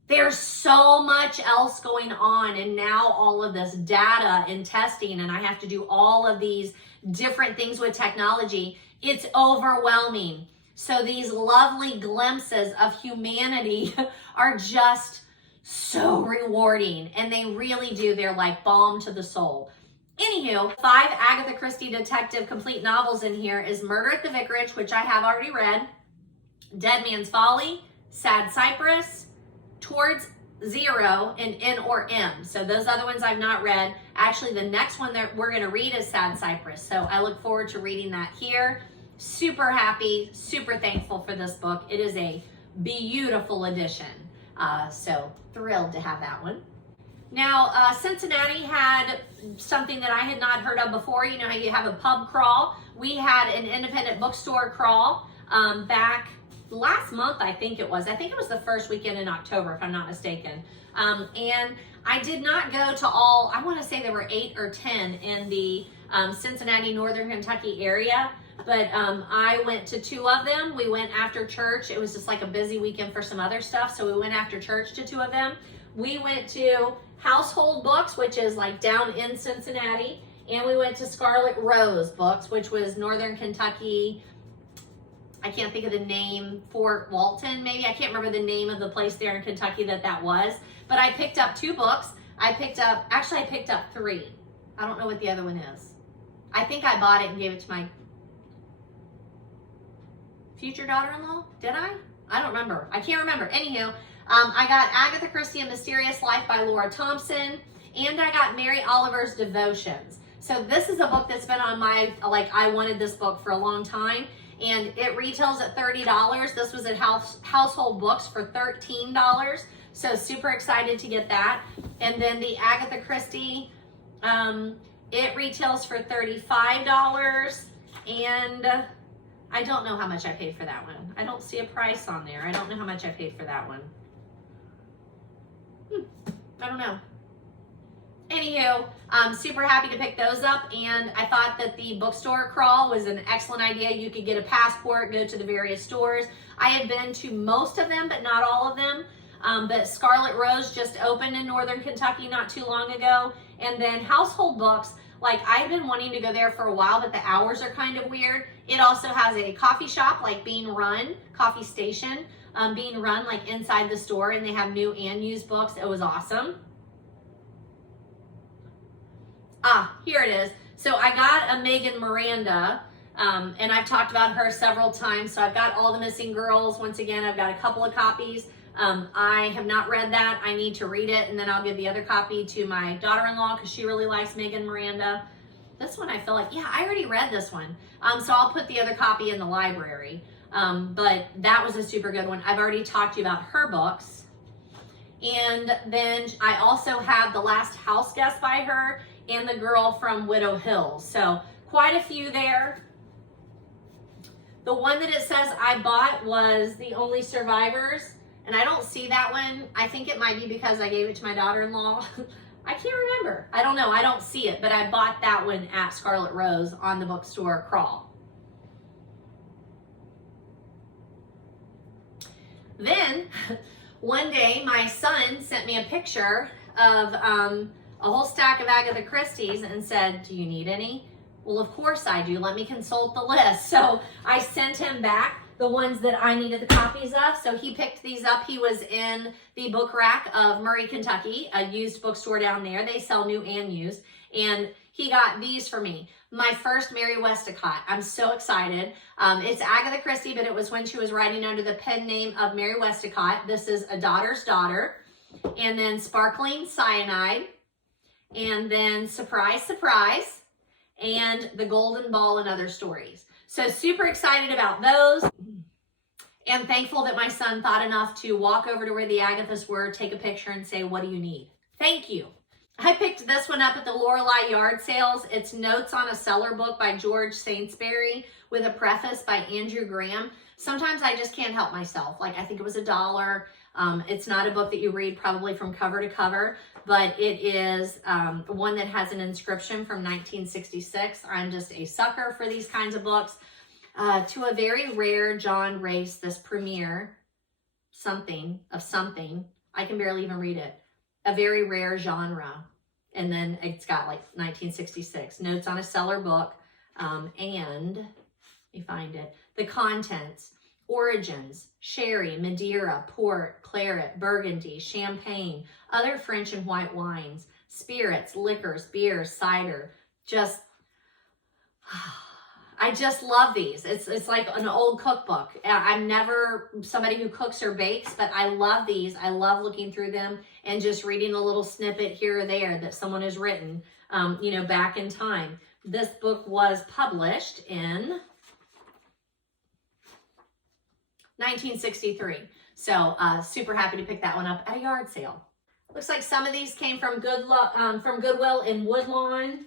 there's so much else going on. And now all of this data and testing, and I have to do all of these different things with technology. It's overwhelming. So these lovely glimpses of humanity are just so rewarding. And they really do. They're like balm to the soul. Anywho, 5 Agatha Christie detective complete novels in here is Murder at the Vicarage, which I have already read, Dead Man's Folly, Sad Cypress, Towards Zero, and N or M. So those other ones I've not read. Actually, the next one that we're going to read is Sad Cypress. So I look forward to reading that here. Super happy, super thankful for this book. It is a beautiful edition. So thrilled to have that one. Now, Cincinnati had something that I had not heard of before. You know how you have a pub crawl? We had an independent bookstore crawl back last month, I think it was. I think it was the first weekend in October, if I'm not mistaken. And I did not go to all, I want to say there were 8 or 10 in the Cincinnati, Northern Kentucky area. But I went to 2 of them. We went after church. It was just like a busy weekend for some other stuff. So we went after church to 2 of them. We went to Household Books, which is like down in Cincinnati. And we went to Scarlet Rose Books, which was Northern Kentucky. I can't think of the name, Fort Walton, maybe. I can't remember the name of the place there in Kentucky that was. But I picked up 2 books. I picked up 3. I don't know what the other one is. I think I bought it and gave it to my future daughter-in-law. Did I? I don't remember. I can't remember. Anywho, I got Agatha Christie, A Mysterious Life by Laura Thompson, and I got Mary Oliver's Devotions. So this is a book that's been on my, I wanted this book for a long time, and it retails at $30. This was at Household Books for $13. So super excited to get that. And then the Agatha Christie, it retails for $35, and I don't know how much I paid for that one. I don't see a price on there. I don't know how much I paid for that one. I don't know. Anywho, I'm super happy to pick those up, and I thought that the bookstore crawl was an excellent idea. You could get a passport, go to the various stores. I had been to most of them, but not all of them. But Scarlet Rose just opened in Northern Kentucky not too long ago. And then Household Books, I've been wanting to go there for a while, but the hours are kind of weird. It also has a coffee shop, being run, coffee station, being run inside the store, and they have new and used books. It was awesome. Here it is. So I got a Megan Miranda, and I've talked about her several times. So I've got All the Missing Girls. Once again, I've got a couple of copies. I have not read that. I need to read it, and then I'll give the other copy to my daughter-in-law because she really likes Megan Miranda. This one I feel like, I already read this one. So I'll put the other copy in the library. But that was a super good one. I've already talked to you about her books. And then I also have The Last House Guest by her and The Girl from Widow Hills. So quite a few there. The one that it says I bought was The Only Survivors. And I don't see that one. I think it might be because I gave it to my daughter-in-law. I can't remember. I don't know. I don't see it. But I bought that one at Scarlet Rose on the bookstore crawl. Then, one day, my son sent me a picture of a whole stack of Agatha Christie's and said, do you need any? Well, of course I do. Let me consult the list. So I sent him back the ones that I needed the copies of. So he picked these up. He was in the book rack of Murray, Kentucky, a used bookstore down there. They sell new and used. And he got these for me. My first Mary Westcott. I'm so excited. It's Agatha Christie, but it was when she was writing under the pen name of Mary Westcott. This is A Daughter's Daughter. And then Sparkling Cyanide. And then Surprise, Surprise. And The Golden Ball and Other Stories. So super excited about those. And thankful that my son thought enough to walk over to where the Agathas were, take a picture, and say, what do you need? Thank you. I picked this one up at the Lorelei yard sales. It's Notes on a Cellar book by George Saintsbury with a preface by Andrew Graham. Sometimes I just can't help myself. Like, I think it was $1. It's not a book that you read probably from cover to cover, but it is one that has an inscription from 1966. I'm just a sucker for these kinds of books. To a very rare John Race, this premiere, something of something. I can barely even read it. A very rare genre. And then it's got like 1966. Notes on a Cellar book. And, let me find it. The contents. Origins, sherry, Madeira, port, claret, burgundy, champagne, other French and white wines, spirits, liquors, beer, cider. I just love these. It's like an old cookbook. I'm never somebody who cooks or bakes, but I love these. I love looking through them and just reading a little snippet here or there that someone has written, you know, back in time. This book was published in 1963. So super happy to pick that one up at a yard sale. Looks like some of these came from Goodwill in Woodlawn.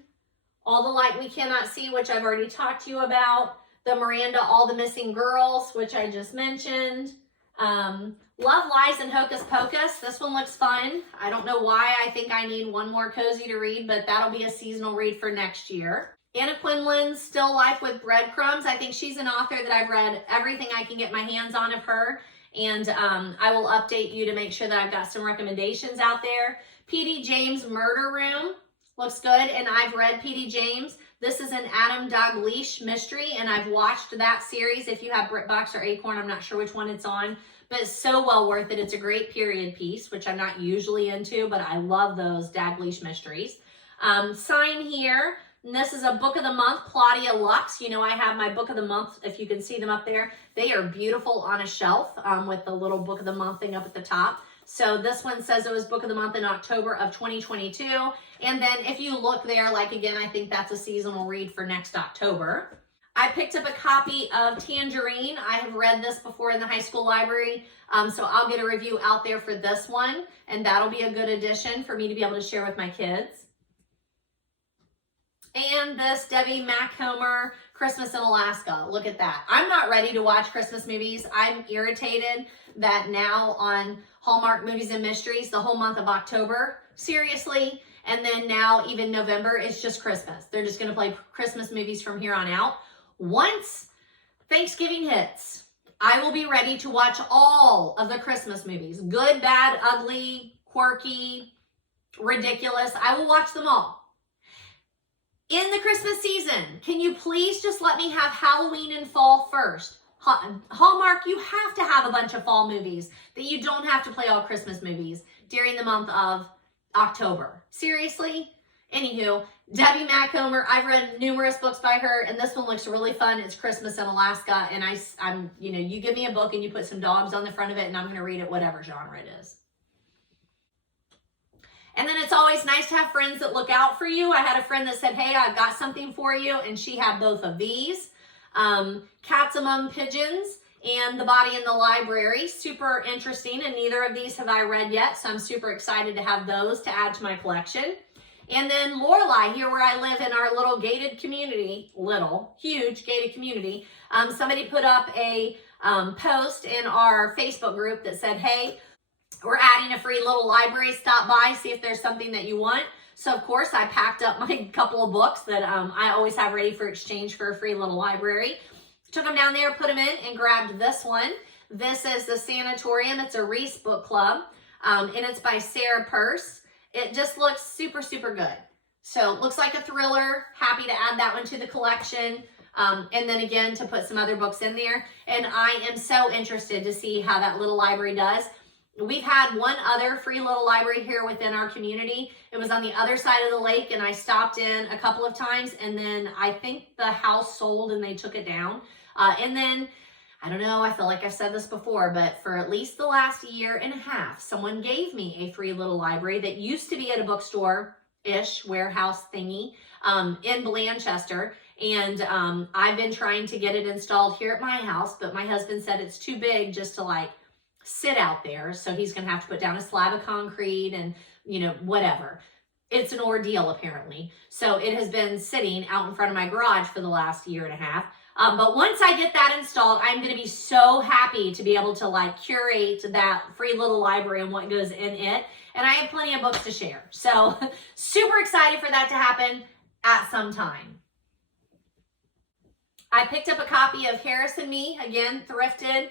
All the Light We Cannot See, which I've already talked to you about. The Miranda, All the Missing Girls, which I just mentioned. Love, Lies, and Hocus Pocus. This one looks fun. I don't know why I think I need one more cozy to read, but that'll be a seasonal read for next year. Anna Quinlan's Still Life with Breadcrumbs. I think she's an author that I've read everything I can get my hands on of her. And I will update you to make sure that I've got some recommendations out there. P.D. James' Murder Room. Looks good, and I've read P.D. James. This is an Adam Dalgliesh mystery, and I've watched that series. If you have BritBox or Acorn, I'm not sure which one it's on, but it's so well worth it. It's a great period piece, which I'm not usually into, but I love those Dalgliesh mysteries. Sign here, and this is a book of the month, Claudia Lux. You know, I have my book of the month, if you can see them up there. They are beautiful on a shelf with the little book of the month thing up at the top. So this one says it was book of the month in October of 2022. And then if you look there, like again, I think that's a seasonal read for next October. I picked up a copy of Tangerine. I have read this before in the high school library. So I'll get a review out there for this one. And that'll be a good addition for me to be able to share with my kids. And this Debbie Macomber, Christmas in Alaska. Look at that. I'm not ready to watch Christmas movies. I'm irritated that now on Hallmark Movies and Mysteries, the whole month of October, seriously, and then now even November, it's just Christmas. They're just going to play Christmas movies from here on out. Once Thanksgiving hits, I will be ready to watch all of the Christmas movies. Good, bad, ugly, quirky, ridiculous. I will watch them all. In the Christmas season, can you please just let me have Halloween and fall first? Hallmark, you have to have a bunch of fall movies that you don't have to play all Christmas movies during the month of October. Seriously? Anywho, Debbie Macomber, I've read numerous books by her, and this one looks really fun. It's Christmas in Alaska, and I'm, you know, you give me a book and you put some dogs on the front of it, and I'm going to read it whatever genre it is. And then it's always nice to have friends that look out for you. I had a friend that said, hey, I've got something for you, and she had both of these. Cats Among Pigeons and The Body in the Library. Super interesting, and neither of these have I read yet, so I'm super excited to have those to add to my collection. And then Lorelei, here where I live in our little gated community, huge gated community, somebody put up a post in our Facebook group that said, hey, we're adding a free little library, stop by, see if there's something that you want. So of course I packed up my couple of books that I always have ready for exchange for a free little library. Took them down there, put them in, and grabbed this one. This is The Sanatorium. It's a Reese book club, and it's by Sarah Peirce. It just looks super, super good. So looks like a thriller. Happy to add that one to the collection. And then again, to put some other books in there. And I am so interested to see how that little library does. We've had one other free little library here within our community. It was on the other side of the lake, and I stopped in a couple of times, and then I think the house sold and they took it down. And then, I don't know, I feel like I've said this before, but for at least the last year and a half, someone gave me a free little library that used to be at a bookstore-ish warehouse thingy in Blanchester. And I've been trying to get it installed here at my house, but my husband said it's too big just to like sit out there. So he's going to have to put down a slab of concrete and, you know, whatever. It's an ordeal apparently. So it has been sitting out in front of my garage for the last year and a half. But once I get that installed, I'm going to be so happy to be able to like curate that free little library and what goes in it. And I have plenty of books to share. So super excited for that to happen at some time. I picked up a copy of Harris and Me, again, thrifted.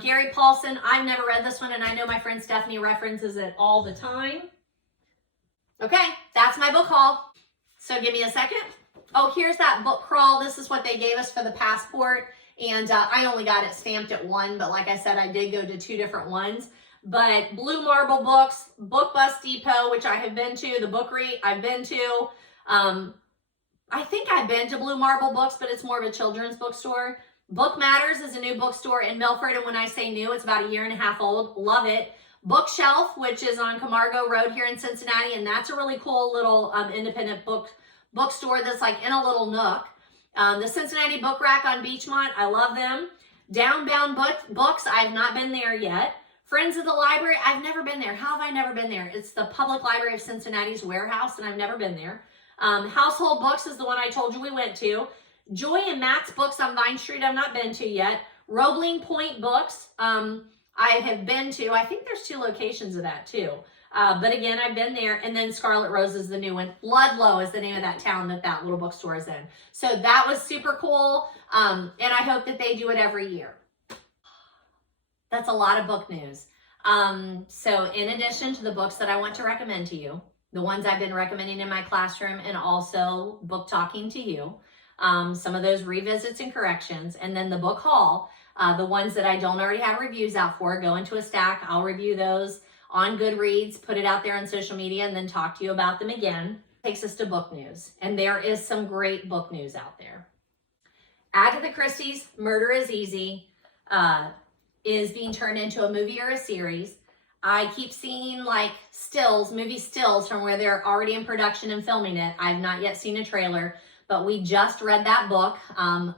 Gary Paulson, I've never read this one, and I know my friend Stephanie references it all the time. Okay, that's my book haul. So give me a second. Oh, here's that book crawl. This is what they gave us for the passport, and I only got it stamped at one, but like I said, I did go to 2 different ones. But Blue Marble Books, Book Bus Depot, which I have been to, the Bookery I've been to. I think I've been to Blue Marble Books, but it's more of a children's bookstore. Book Matters is a new bookstore in Milford, and when I say new, it's about a year and a half old. Love it. Bookshelf, which is on Camargo Road here in Cincinnati, and that's a really cool little independent bookstore that's like in a little nook. The Cincinnati Book Rack on Beachmont, I love them. Downbound Books, I have not been there yet. Friends of the Library, I've never been there. How have I never been there? It's the Public Library of Cincinnati's warehouse, and I've never been there. Household Books is the one I told you we went to. Joy and Matt's Books on Vine Street, I've not been to yet. Roebling Point Books, I have been to. I think there's 2 locations of that too. But again, I've been there. And then Scarlet Rose is the new one. Ludlow is the name of that town that little bookstore is in. So that was super cool. And I hope that they do it every year. That's a lot of book news. So in addition to the books that I want to recommend to you, the ones I've been recommending in my classroom and also book talking to you, some of those revisits and corrections, and then the book haul, the ones that I don't already have reviews out for, go into a stack. I'll review those on Goodreads, put it out there on social media, and then talk to you about them again. Takes us to book news, and there is some great book news out there. Agatha Christie's Murder is Easy is being turned into a movie or a series. I keep seeing like movie stills from where they're already in production and filming it. I've not yet seen a trailer, but we just read that book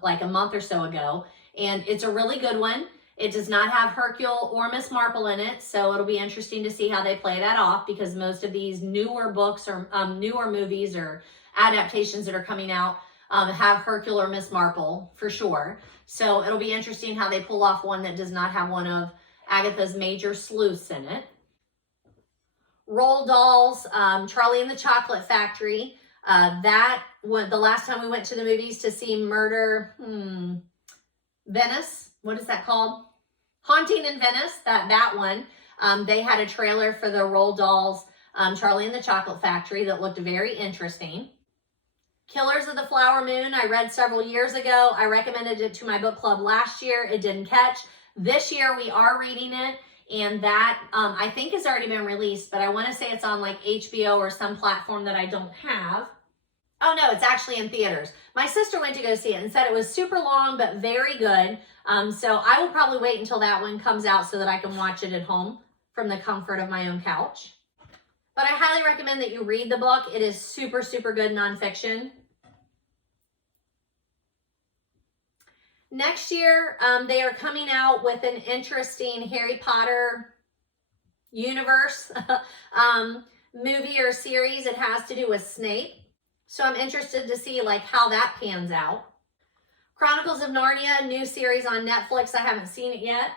like a month or so ago, and it's a really good one. It does not have Hercule or Miss Marple in it, so it'll be interesting to see how they play that off, because most of these newer books or newer movies or adaptations that are coming out have Hercule or Miss Marple for sure. So it'll be interesting how they pull off one that does not have one of Agatha's major sleuths in it. Roald Dahl's Charlie and the Chocolate Factory. That the last time we went to the movies to see Murder, Venice. What is that called? Haunting in Venice. That one. They had a trailer for the Roald Dahl's Charlie and the Chocolate Factory that looked very interesting. Killers of the Flower Moon, I read several years ago. I recommended it to my book club last year. It didn't catch. This year we are reading it, and that I think has already been released, but I want to say it's on like HBO or some platform that I don't have. Oh no, it's actually in theaters. My sister went to go see it and said it was super long, but very good. So I will probably wait until that one comes out so that I can watch it at home from the comfort of my own couch. But I highly recommend that you read the book. It is super, super good nonfiction. Next year, they are coming out with an interesting Harry Potter universe movie or series. It has to do with Snape. So I'm interested to see like how that pans out. Chronicles of Narnia, new series on Netflix. I haven't seen it yet.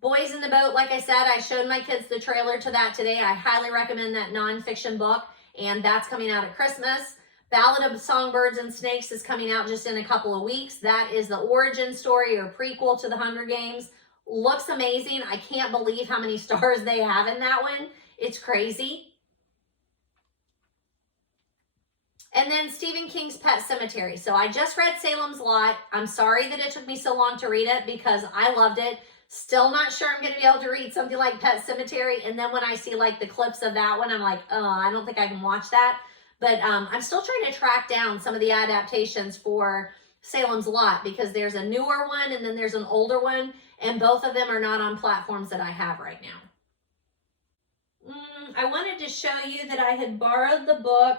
Boys in the Boat, like I said, I showed my kids the trailer to that today. I highly recommend that nonfiction book, and that's coming out at Christmas. Ballad of Songbirds and Snakes is coming out just in a couple of weeks. That is the origin story or prequel to the Hunger Games. Looks amazing. I can't believe how many stars they have in that one. It's crazy. And then Stephen King's Pet Sematary. So I just read Salem's Lot. I'm sorry that it took me so long to read it because I loved it. Still not sure I'm going to be able to read something like Pet Sematary. And then when I see like the clips of that one, I'm like, oh, I don't think I can watch that. But I'm still trying to track down some of the adaptations for Salem's Lot because there's a newer one and then there's an older one. And both of them are not on platforms that I have right now. I wanted to show you that I had borrowed the book,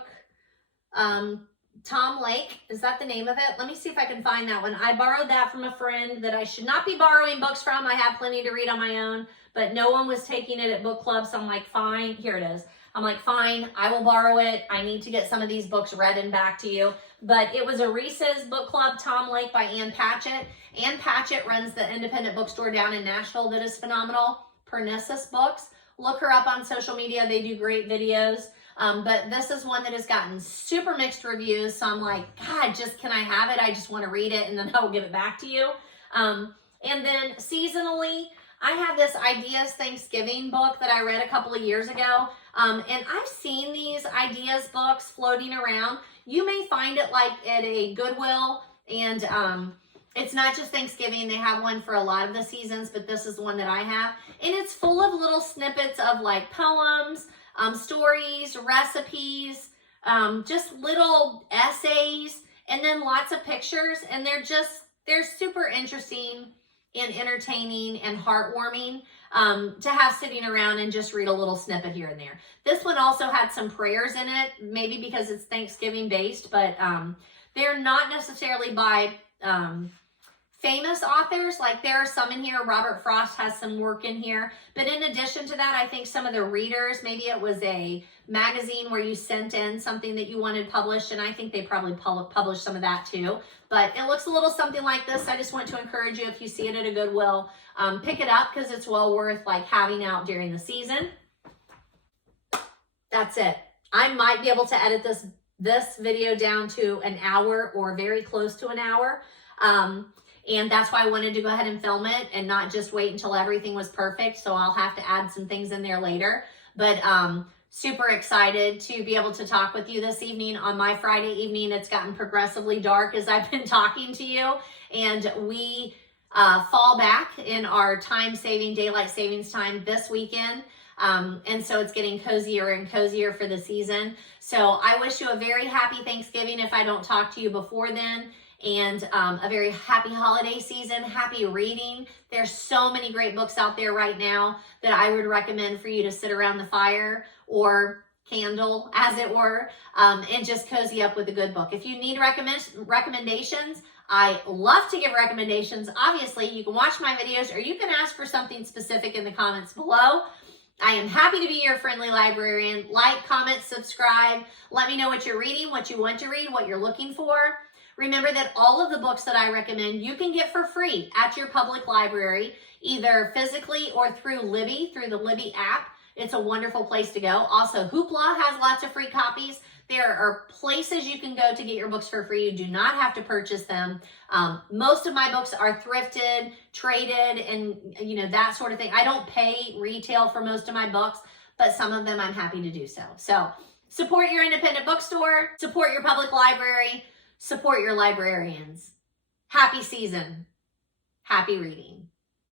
Tom Lake. Is that the name of it? Let me see if I can find that one. I borrowed that from a friend that I should not be borrowing books from. I have plenty to read on my own, but no one was taking it at book club. So I'm like, fine, here it is. I'm like, fine, I will borrow it. I need to get some of these books read and back to you. But it was a Reese's Book Club, Tom Lake by Ann Patchett. Ann Patchett runs the independent bookstore down in Nashville that is phenomenal, Pernicious Books. Look her up on social media. They do great videos. But this is one that has gotten super mixed reviews. So I'm like, God, can I have it? I just want to read it and then I'll give it back to you. And then seasonally, I have this Ideas Thanksgiving book that I read a couple of years ago. And I've seen these Ideas books floating around. You may find it like at a Goodwill, and it's not just Thanksgiving. They have one for a lot of the seasons, but this is the one that I have. And it's full of little snippets of like poems, stories, recipes, just little essays, and then lots of pictures. And they're super interesting and entertaining and heartwarming to have sitting around and just read a little snippet here and there. This one also had some prayers in it, maybe because it's Thanksgiving based, but they're not necessarily by famous authors. Like there are some in here. Robert Frost has some work in here. But in addition to that, I think some of the readers, maybe it was a magazine where you sent in something that you wanted published, and I think they probably published some of that too. But it looks a little something like this. I just want to encourage you, if you see it at a Goodwill, pick it up because it's well worth like having out during the season. That's it. I might be able to edit this video down to an hour or very close to an hour. And that's why I wanted to go ahead and film it and not just wait until everything was perfect. So I'll have to add some things in there later. But super excited to be able to talk with you this evening on my Friday evening. It's gotten progressively dark as I've been talking to you. And we fall back in our daylight savings time this weekend. And so it's getting cozier and cozier for the season. So I wish you a very happy Thanksgiving if I don't talk to you before then. And a very happy holiday season, happy reading. There's so many great books out there right now that I would recommend for you to sit around the fire or candle, as it were, and just cozy up with a good book. If you need recommendations, I love to give recommendations. Obviously, you can watch my videos or you can ask for something specific in the comments below. I am happy to be your friendly librarian. Like, comment, subscribe. Let me know what you're reading, what you want to read, what you're looking for. Remember that all of the books that I recommend you can get for free at your public library, either physically or through Libby, through the Libby app. It's a wonderful place to go. Also, Hoopla has lots of free copies. There are places you can go to get your books for free. You do not have to purchase them. Most of my books are thrifted, traded, and that sort of thing. I don't pay retail for most of my books, but some of them I'm happy to do so. So support your independent bookstore, support your public library, support your librarians. Happy season. Happy reading.